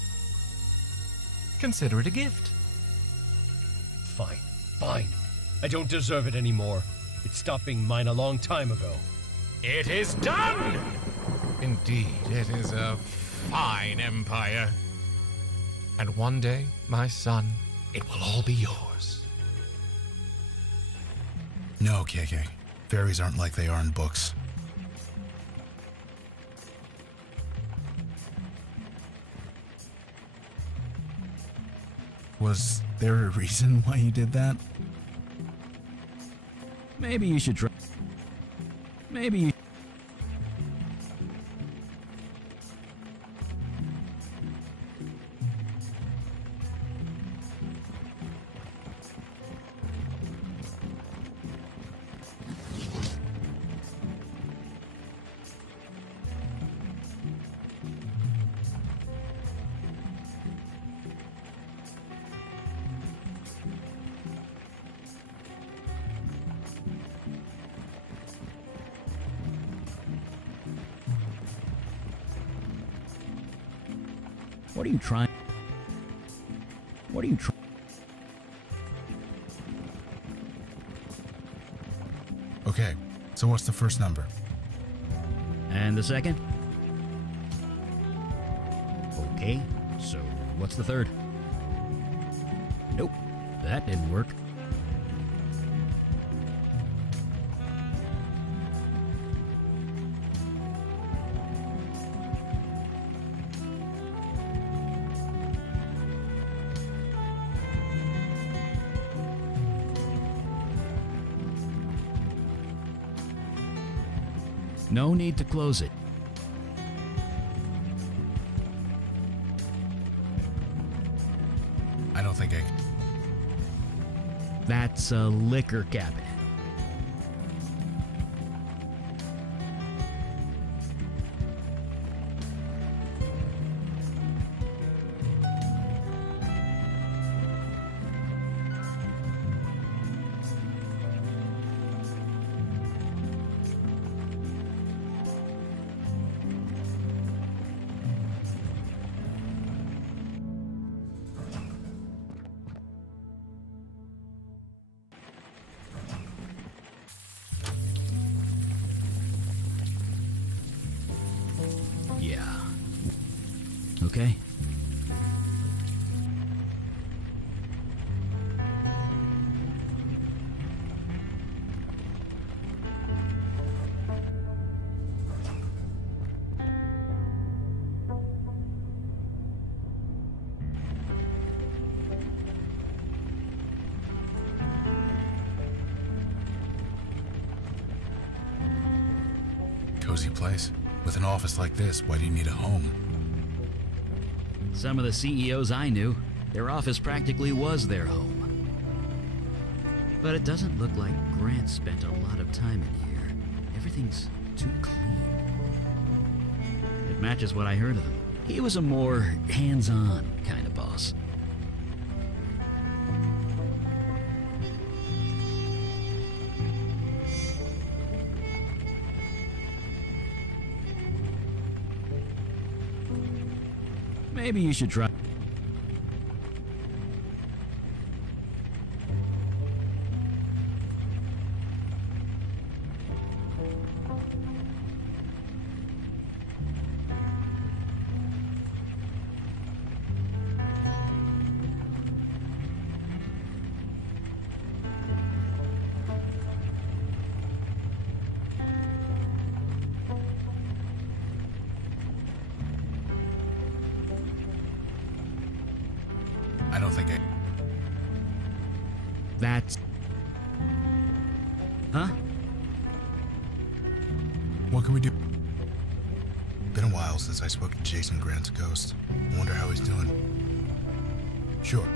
Consider it a gift. Fine. I don't deserve it anymore. It stopped being mine a long time ago. It is done! Indeed, it is a fine empire. And one day, my son, it will all be yours. No, KK. Fairies aren't like they are in books. Was there a reason why you did that? Maybe you should try. Maybe you. What are you trying? What are you trying? Okay, so what's the first number? And the second? Okay, so what's the third? Nope, that didn't work. No need to close it. I don't think I... That's a liquor cabinet. Yeah. Okay. Cozy place. With an office like this, why do you need a home? Some of the CEOs I knew, their office practically was their home. But it doesn't look like Grant spent a lot of time in here. Everything's too clean. It matches what I heard of him. He was a more hands-on kind of boss. Maybe you should try. I don't think I... That's... Huh? What can we do? Been a while since I spoke to Jason Grant's ghost. I wonder how he's doing. Sure.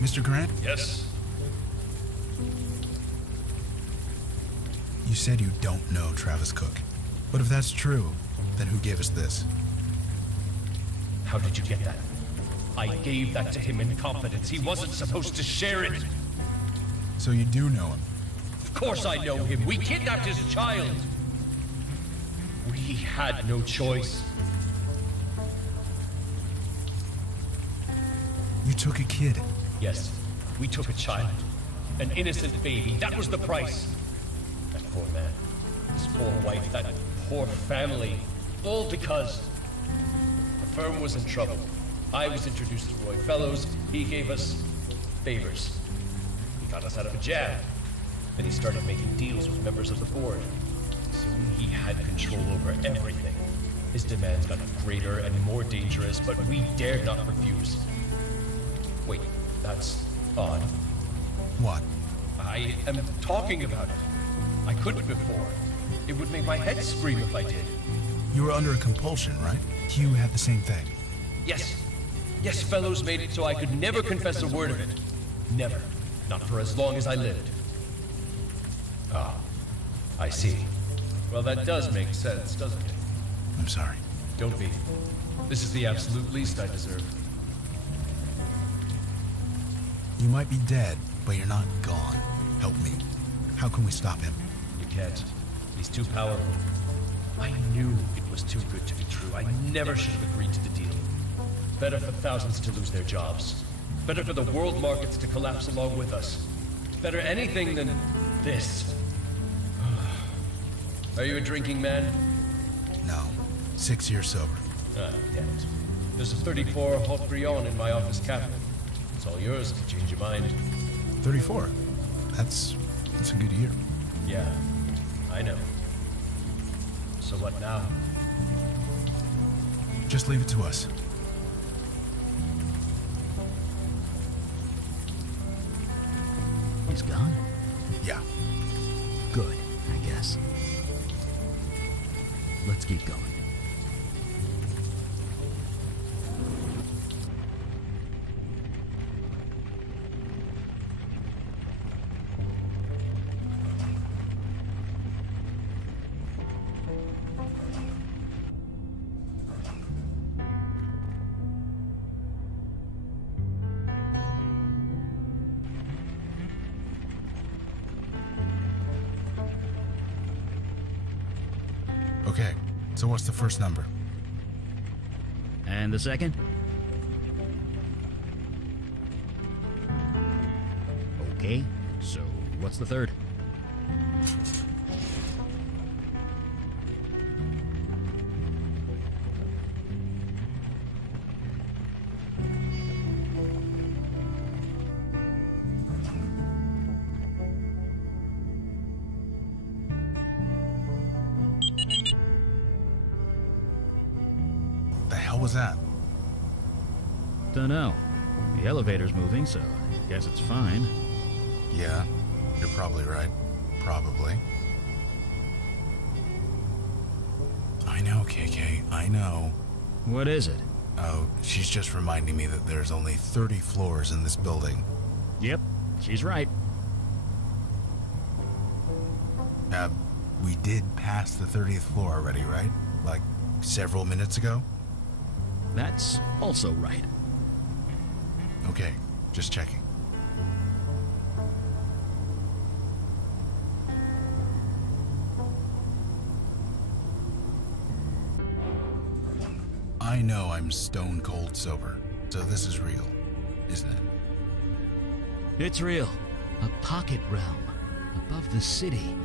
Mr. Grant? Yes? You said you don't know Travis Cook. But if that's true, then who gave us this? How did you get that? I gave that to him in confidence. He wasn't supposed to share it. So you do know him? Of course I know him. We kidnapped his child. We had no choice. You took a kid. Yes, we took a child. An innocent baby. That was the price. That poor man. His poor wife. That poor family. All because the firm was in trouble. I was introduced to Roy Fellows. He gave us favors. He got us out of a jam. Then he started making deals with members of the board. Soon he had control over everything. His demands got greater and more dangerous, but we dared not refuse. Wait, that's odd. What? I am talking about it. I couldn't before. It would make my head scream if I did. You were under a compulsion, right? Hugh had the same thing. Yes. Yes, Fellows made it so I could never confess a word of it. Never. Not for as long as I lived. Ah, I see. Well, that does make sense, doesn't it? I'm sorry. Don't be. This is the absolute least I deserve. You might be dead, but you're not gone. Help me. How can we stop him? You can't. He's too powerful. I knew it was too good to be true. I never should have agreed to the deal. Better for thousands to lose their jobs. Better for the world markets to collapse along with us. Better anything than this. Are you a drinking man? No. 6 years sober. Ah, damn it. There's a 34 Haute Brion in my office cabinet. It's all yours if you change your mind. 34. That's a good year. Yeah, I know. So what now? Just leave it to us. He's gone? Yeah. Good, I guess. Let's keep going. Okay, so what's the first number? And the second? Okay, so what's the third? What was that? Dunno. The elevator's moving, so I guess it's fine. Yeah, you're probably right. Probably. I know, KK, I know. What is it? Oh, she's just reminding me that there's only 30 floors in this building. Yep, she's right. We did pass the 30th floor already, right? Like, several minutes ago? That's also right. Okay, just checking. I know I'm stone cold sober, so this is real, isn't it? It's real. A pocket realm. Above the city.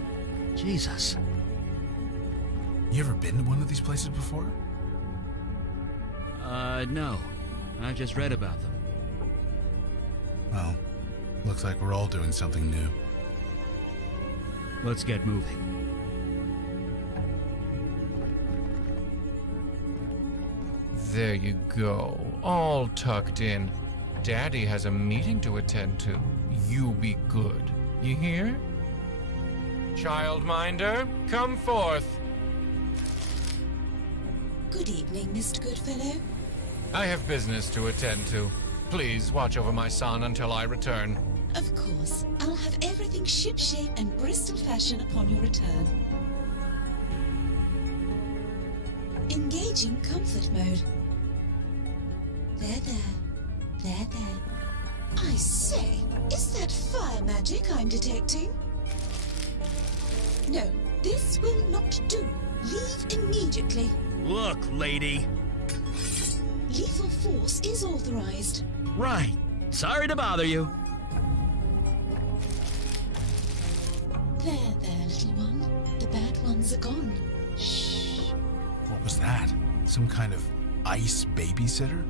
Jesus. You ever been to one of these places before? No. I've just read about them. Well, looks like we're all doing something new. Let's get moving. There you go, all tucked in. Daddy has a meeting to attend to. You be good. You hear? Childminder, come forth. Good evening, Mr. Goodfellow. I have business to attend to. Please watch over my son until I return. Of course. I'll have everything shipshape and Bristol fashion upon your return. Engaging comfort mode. There. I say, is that fire magic I'm detecting? No, this will not do. Leave immediately. Look, lady. Lethal force is authorized. Right. Sorry to bother you. There, little one. The bad ones are gone. Shh. What was that? Some kind of ice babysitter?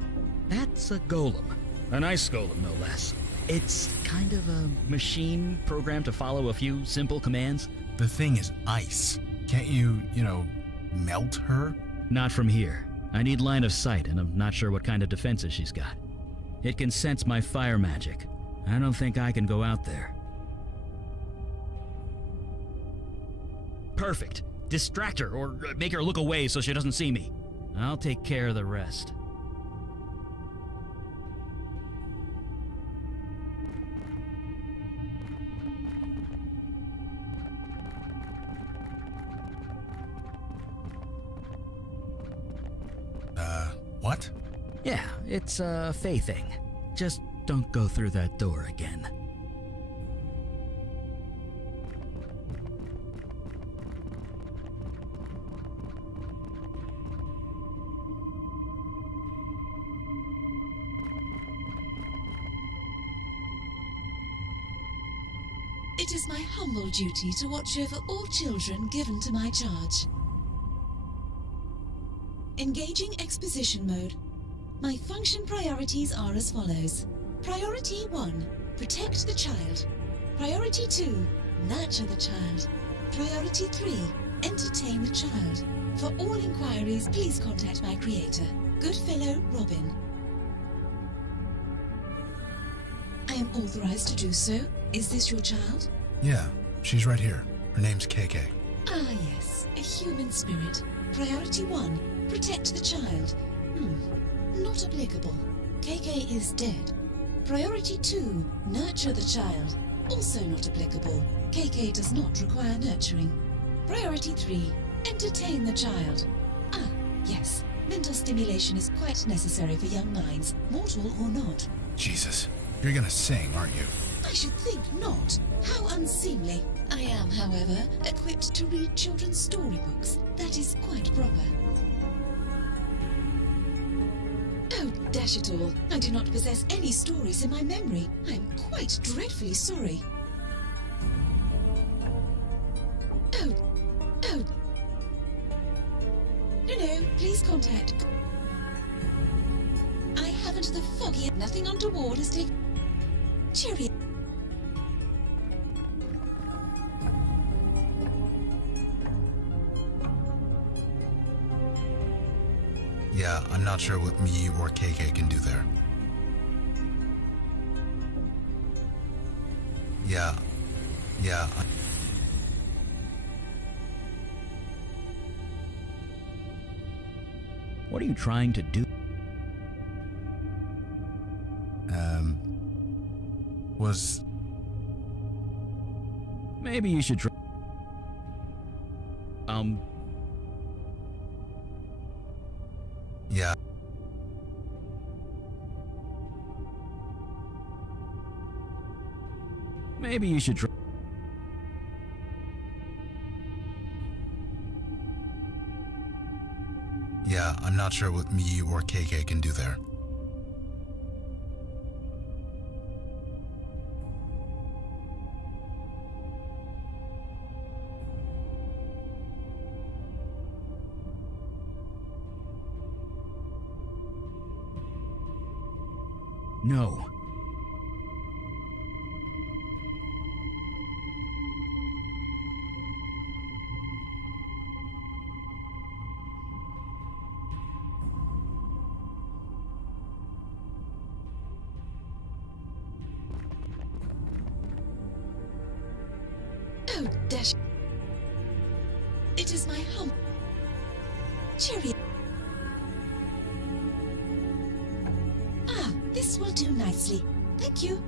That's a golem. An ice golem, no less. It's kind of a machine programmed to follow a few simple commands. The thing is ice. Can't you, melt her? Not from here. I need line of sight, and I'm not sure what kind of defenses she's got. It can sense my fire magic. I don't think I can go out there. Perfect. Distract her, or make her look away so she doesn't see me. I'll take care of the rest. What? Yeah, it's a Faye thing. Just don't go through that door again. It is my humble duty to watch over all children given to my charge. Engaging exposition mode. My function priorities are as follows. Priority 1, protect the child. Priority 2, nurture the child. Priority 3, entertain the child. For all inquiries, please contact my creator, Goodfellow Robin. I am authorized to do so. Is this your child? Yeah, she's right here. Her name's KK. Ah, yes, a human spirit. Priority 1, protect the child. Not applicable. KK is dead. Priority 2, nurture the child. Also not applicable. KK does not require nurturing. Priority 3, entertain the child. Ah, yes, mental stimulation is quite necessary for young minds, mortal or not. Jesus, you're gonna sing, aren't you? I should think not. How unseemly. I am, however, equipped to read children's storybooks. That is quite proper. Oh, dash it all. I do not possess any stories in my memory. I am quite dreadfully sorry. Oh. No, please contact. I haven't the foggy. Nothing untoward has taken. Cheerio. Yeah, I'm not sure what me or KK can do there. Yeah. What are you trying to do? Was... Maybe you should try. Maybe you should try. Yeah, I'm not sure what me or KK can do there. No. Oh, dash. It is my home. Cheerio. Ah, this will do nicely. Thank you.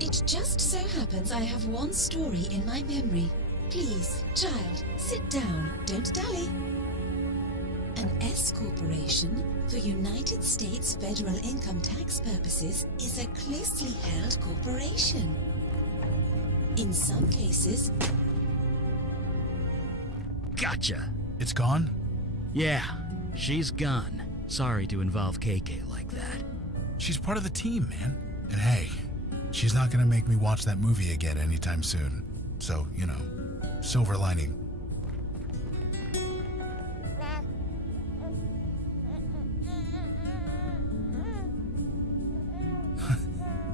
It just so happens I have one story in my memory. Please, child, sit down. Don't dally. An S corporation, for United States federal income tax purposes, is a closely held corporation. In some cases... Gotcha. It's gone? Yeah, she's gone. Sorry to involve KK like that. She's part of the team, man. And hey, she's not gonna make me watch that movie again anytime soon. So, you know, silver lining.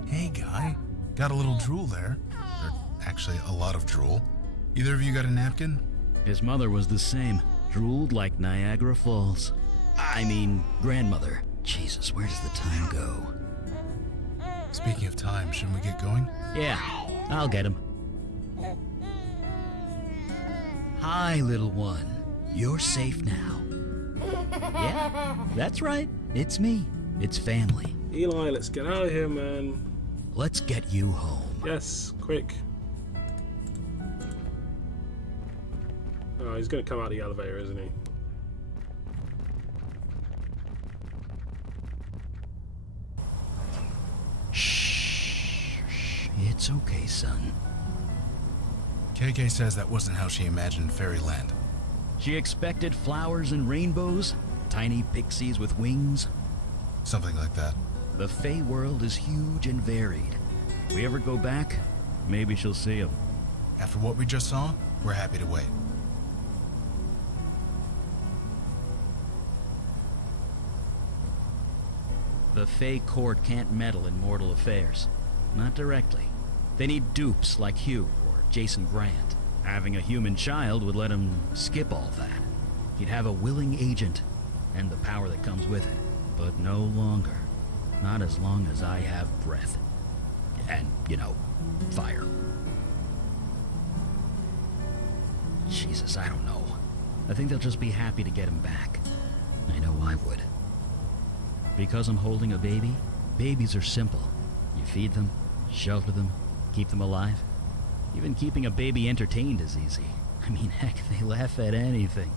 Hey, guy. Got a little drool there. Or actually, a lot of drool. Either of you got a napkin? His mother was the same. Drooled like Niagara Falls. I mean, grandmother. Jesus, where does the time go? Speaking of time, shouldn't we get going? Yeah, I'll get him. Hi, little one. You're safe now. Yeah, that's right. It's me. It's family. Eli, let's get out of here, man. Let's get you home. Yes, quick. Oh, he's gonna come out the elevator, isn't he? Shh. It's okay, son. KK says that wasn't how she imagined fairyland. She expected flowers and rainbows, tiny pixies with wings. Something like that. The Fey world is huge and varied. If we ever go back, maybe she'll see them. After what we just saw, we're happy to wait. The Fey court can't meddle in mortal affairs. Not directly. They need dupes like Hugh or Jason Grant. Having a human child would let him skip all that. He'd have a willing agent, and the power that comes with it. But no longer. Not as long as I have breath. And, you know, fire. Jesus, I don't know. I think they'll just be happy to get him back. I know I would. Because I'm holding a baby, babies are simple. You feed them, shelter them, keep them alive. Even keeping a baby entertained is easy. I mean, heck, they laugh at anything.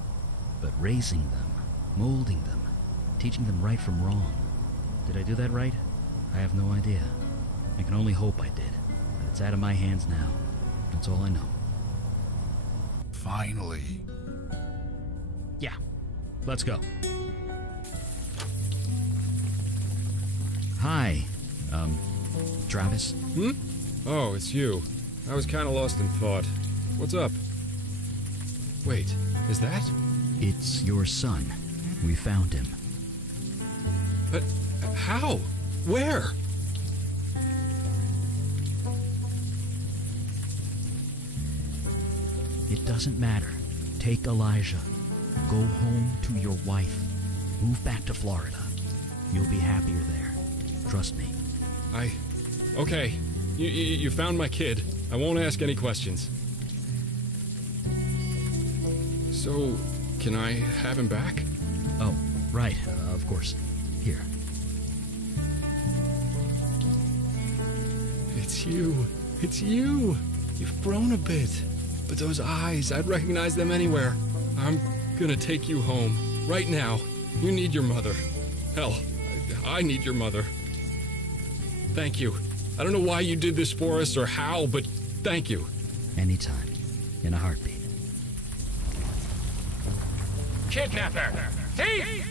But raising them, molding them, teaching them right from wrong. Did I do that right? I have no idea. I can only hope I did. But it's out of my hands now. That's all I know. Finally. Yeah. Let's go. Hi. Travis? Hmm? Oh, it's you. I was kind of lost in thought. What's up? Wait, is that? It's your son. We found him. But how? Where? It doesn't matter. Take Elijah. Go home to your wife. Move back to Florida. You'll be happier there. Trust me. Okay. You found my kid. I won't ask any questions. So, can I have him back? Oh, right. Of course. Here. It's you. It's you. You've grown a bit. But those eyes, I'd recognize them anywhere. I'm gonna take you home. Right now. You need your mother. Hell, I need your mother. Thank you. I don't know why you did this for us or how, but thank you. Anytime. In a heartbeat. Kidnapper! Thief!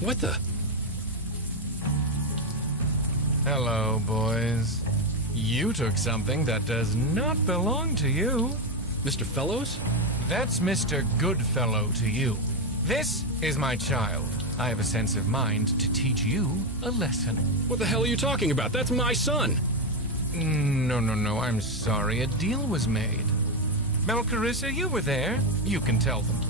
What the? Hello, boys. You took something that does not belong to you. Mr. Fellows? That's Mr. Goodfellow to you. This is my child. I have a sense of mind to teach you a lesson. What the hell are you talking about? That's my son! No, I'm sorry. A deal was made. Mel Carissa, you were there. You can tell them.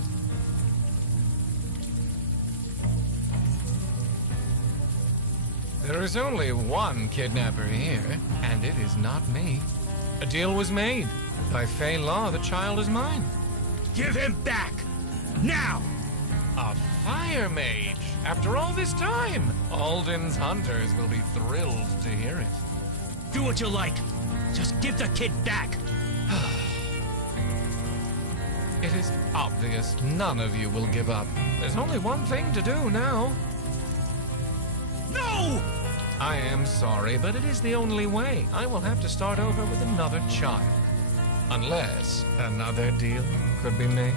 There is only one kidnapper here, and it is not me. A deal was made. By Fey law, the child is mine. Give him back! Now! A fire mage! After all this time, Alden's hunters will be thrilled to hear it. Do what you like. Just give the kid back. It is obvious none of you will give up. There's only one thing to do now. No! I am sorry, but it is the only way. I will have to start over with another child. Unless another deal could be made.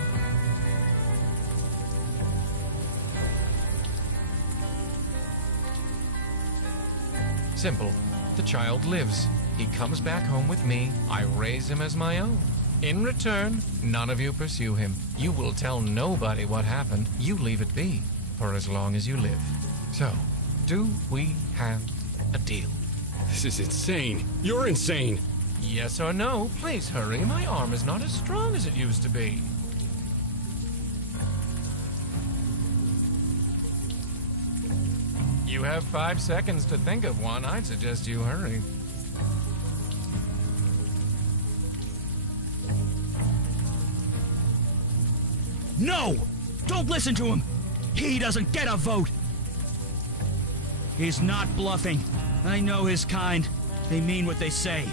Simple. The child lives. He comes back home with me. I raise him as my own. In return, none of you pursue him. You will tell nobody what happened. You leave it be for as long as you live. So, do we have a deal? This is insane. You're insane. Yes or no? Please hurry. My arm is not as strong as it used to be. You have 5 seconds to think of one. I'd suggest you hurry. No! Don't listen to him! He doesn't get a vote! He's not bluffing. I know his kind. They mean what they say.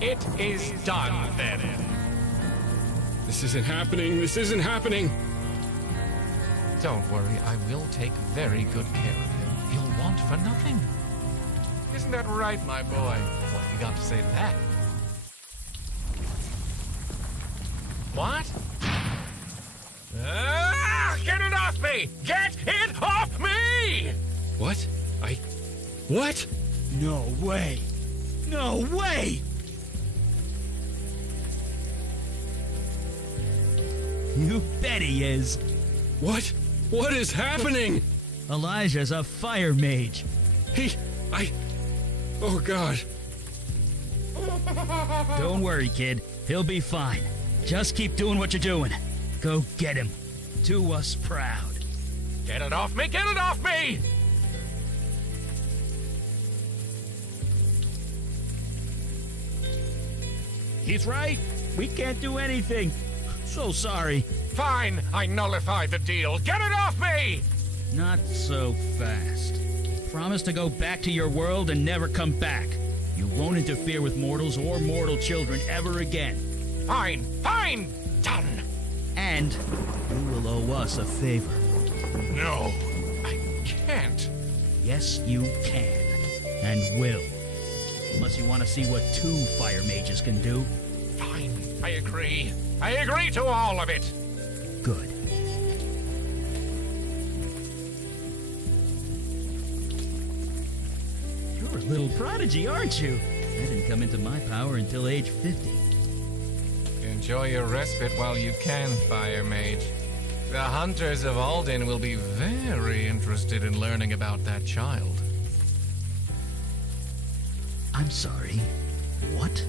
It is done, then. This isn't happening. This isn't happening. Don't worry, I will take very good care of him. He'll want for nothing. Isn't that right, my boy? What have you got to say to that? What? Get it off me! Get it off me! What? What? No way! No way! You bet he is. What? What is happening? Elijah's a fire mage. Oh, God. Don't worry, kid. He'll be fine. Just keep doing what you're doing. Go get him. Do us proud. Get it off me! Get it off me! He's right. We can't do anything. So sorry. Fine, I nullify the deal. Get it off me! Not so fast. Promise to go back to your world and never come back. You won't interfere with mortals or mortal children ever again. Fine, done. And you will owe us a favor. No, I can't. Yes, you can. And will. Unless you want to see what 2 fire mages can do. Fine, I agree. I agree to all of it. Good. You're a little prodigy, aren't you? I didn't come into my power until age 50. Enjoy your respite while you can, Fire Mage. The hunters of Alden will be very interested in learning about that child. I'm sorry. What?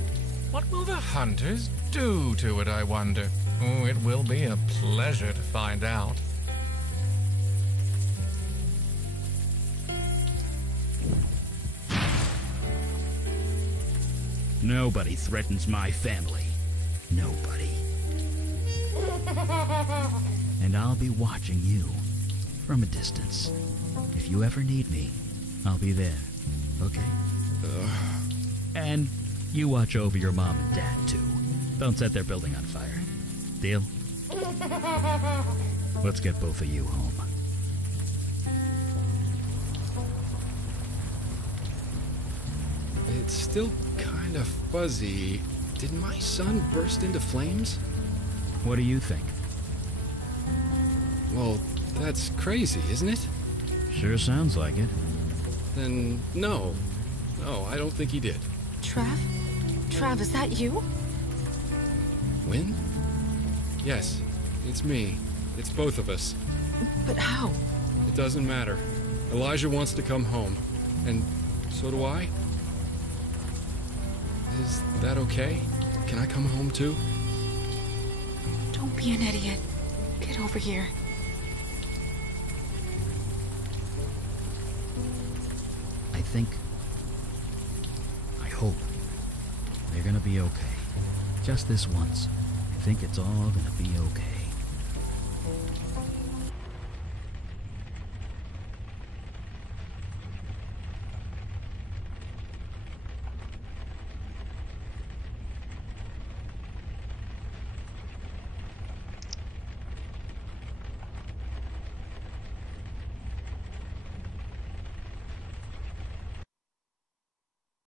What will the hunters do to it, I wonder? Oh, it will be a pleasure to find out. Nobody threatens my family. Nobody. And I'll be watching you from a distance. If you ever need me, I'll be there. Okay? And You watch over your mom and dad, too. Don't set their building on fire. Deal? Let's get both of you home. It's still kind of fuzzy. Did my son burst into flames? What do you think? Well, that's crazy, isn't it? Sure sounds like it. Then no. No, I don't think he did. Trav? Trav, is that you? Win? Yes, it's me. It's both of us. But how? It doesn't matter. Elijah wants to come home. And so do I. Is that okay? Can I come home too? Don't be an idiot. Get over here. I hope they're gonna be okay. Just this once. I think it's all gonna be okay.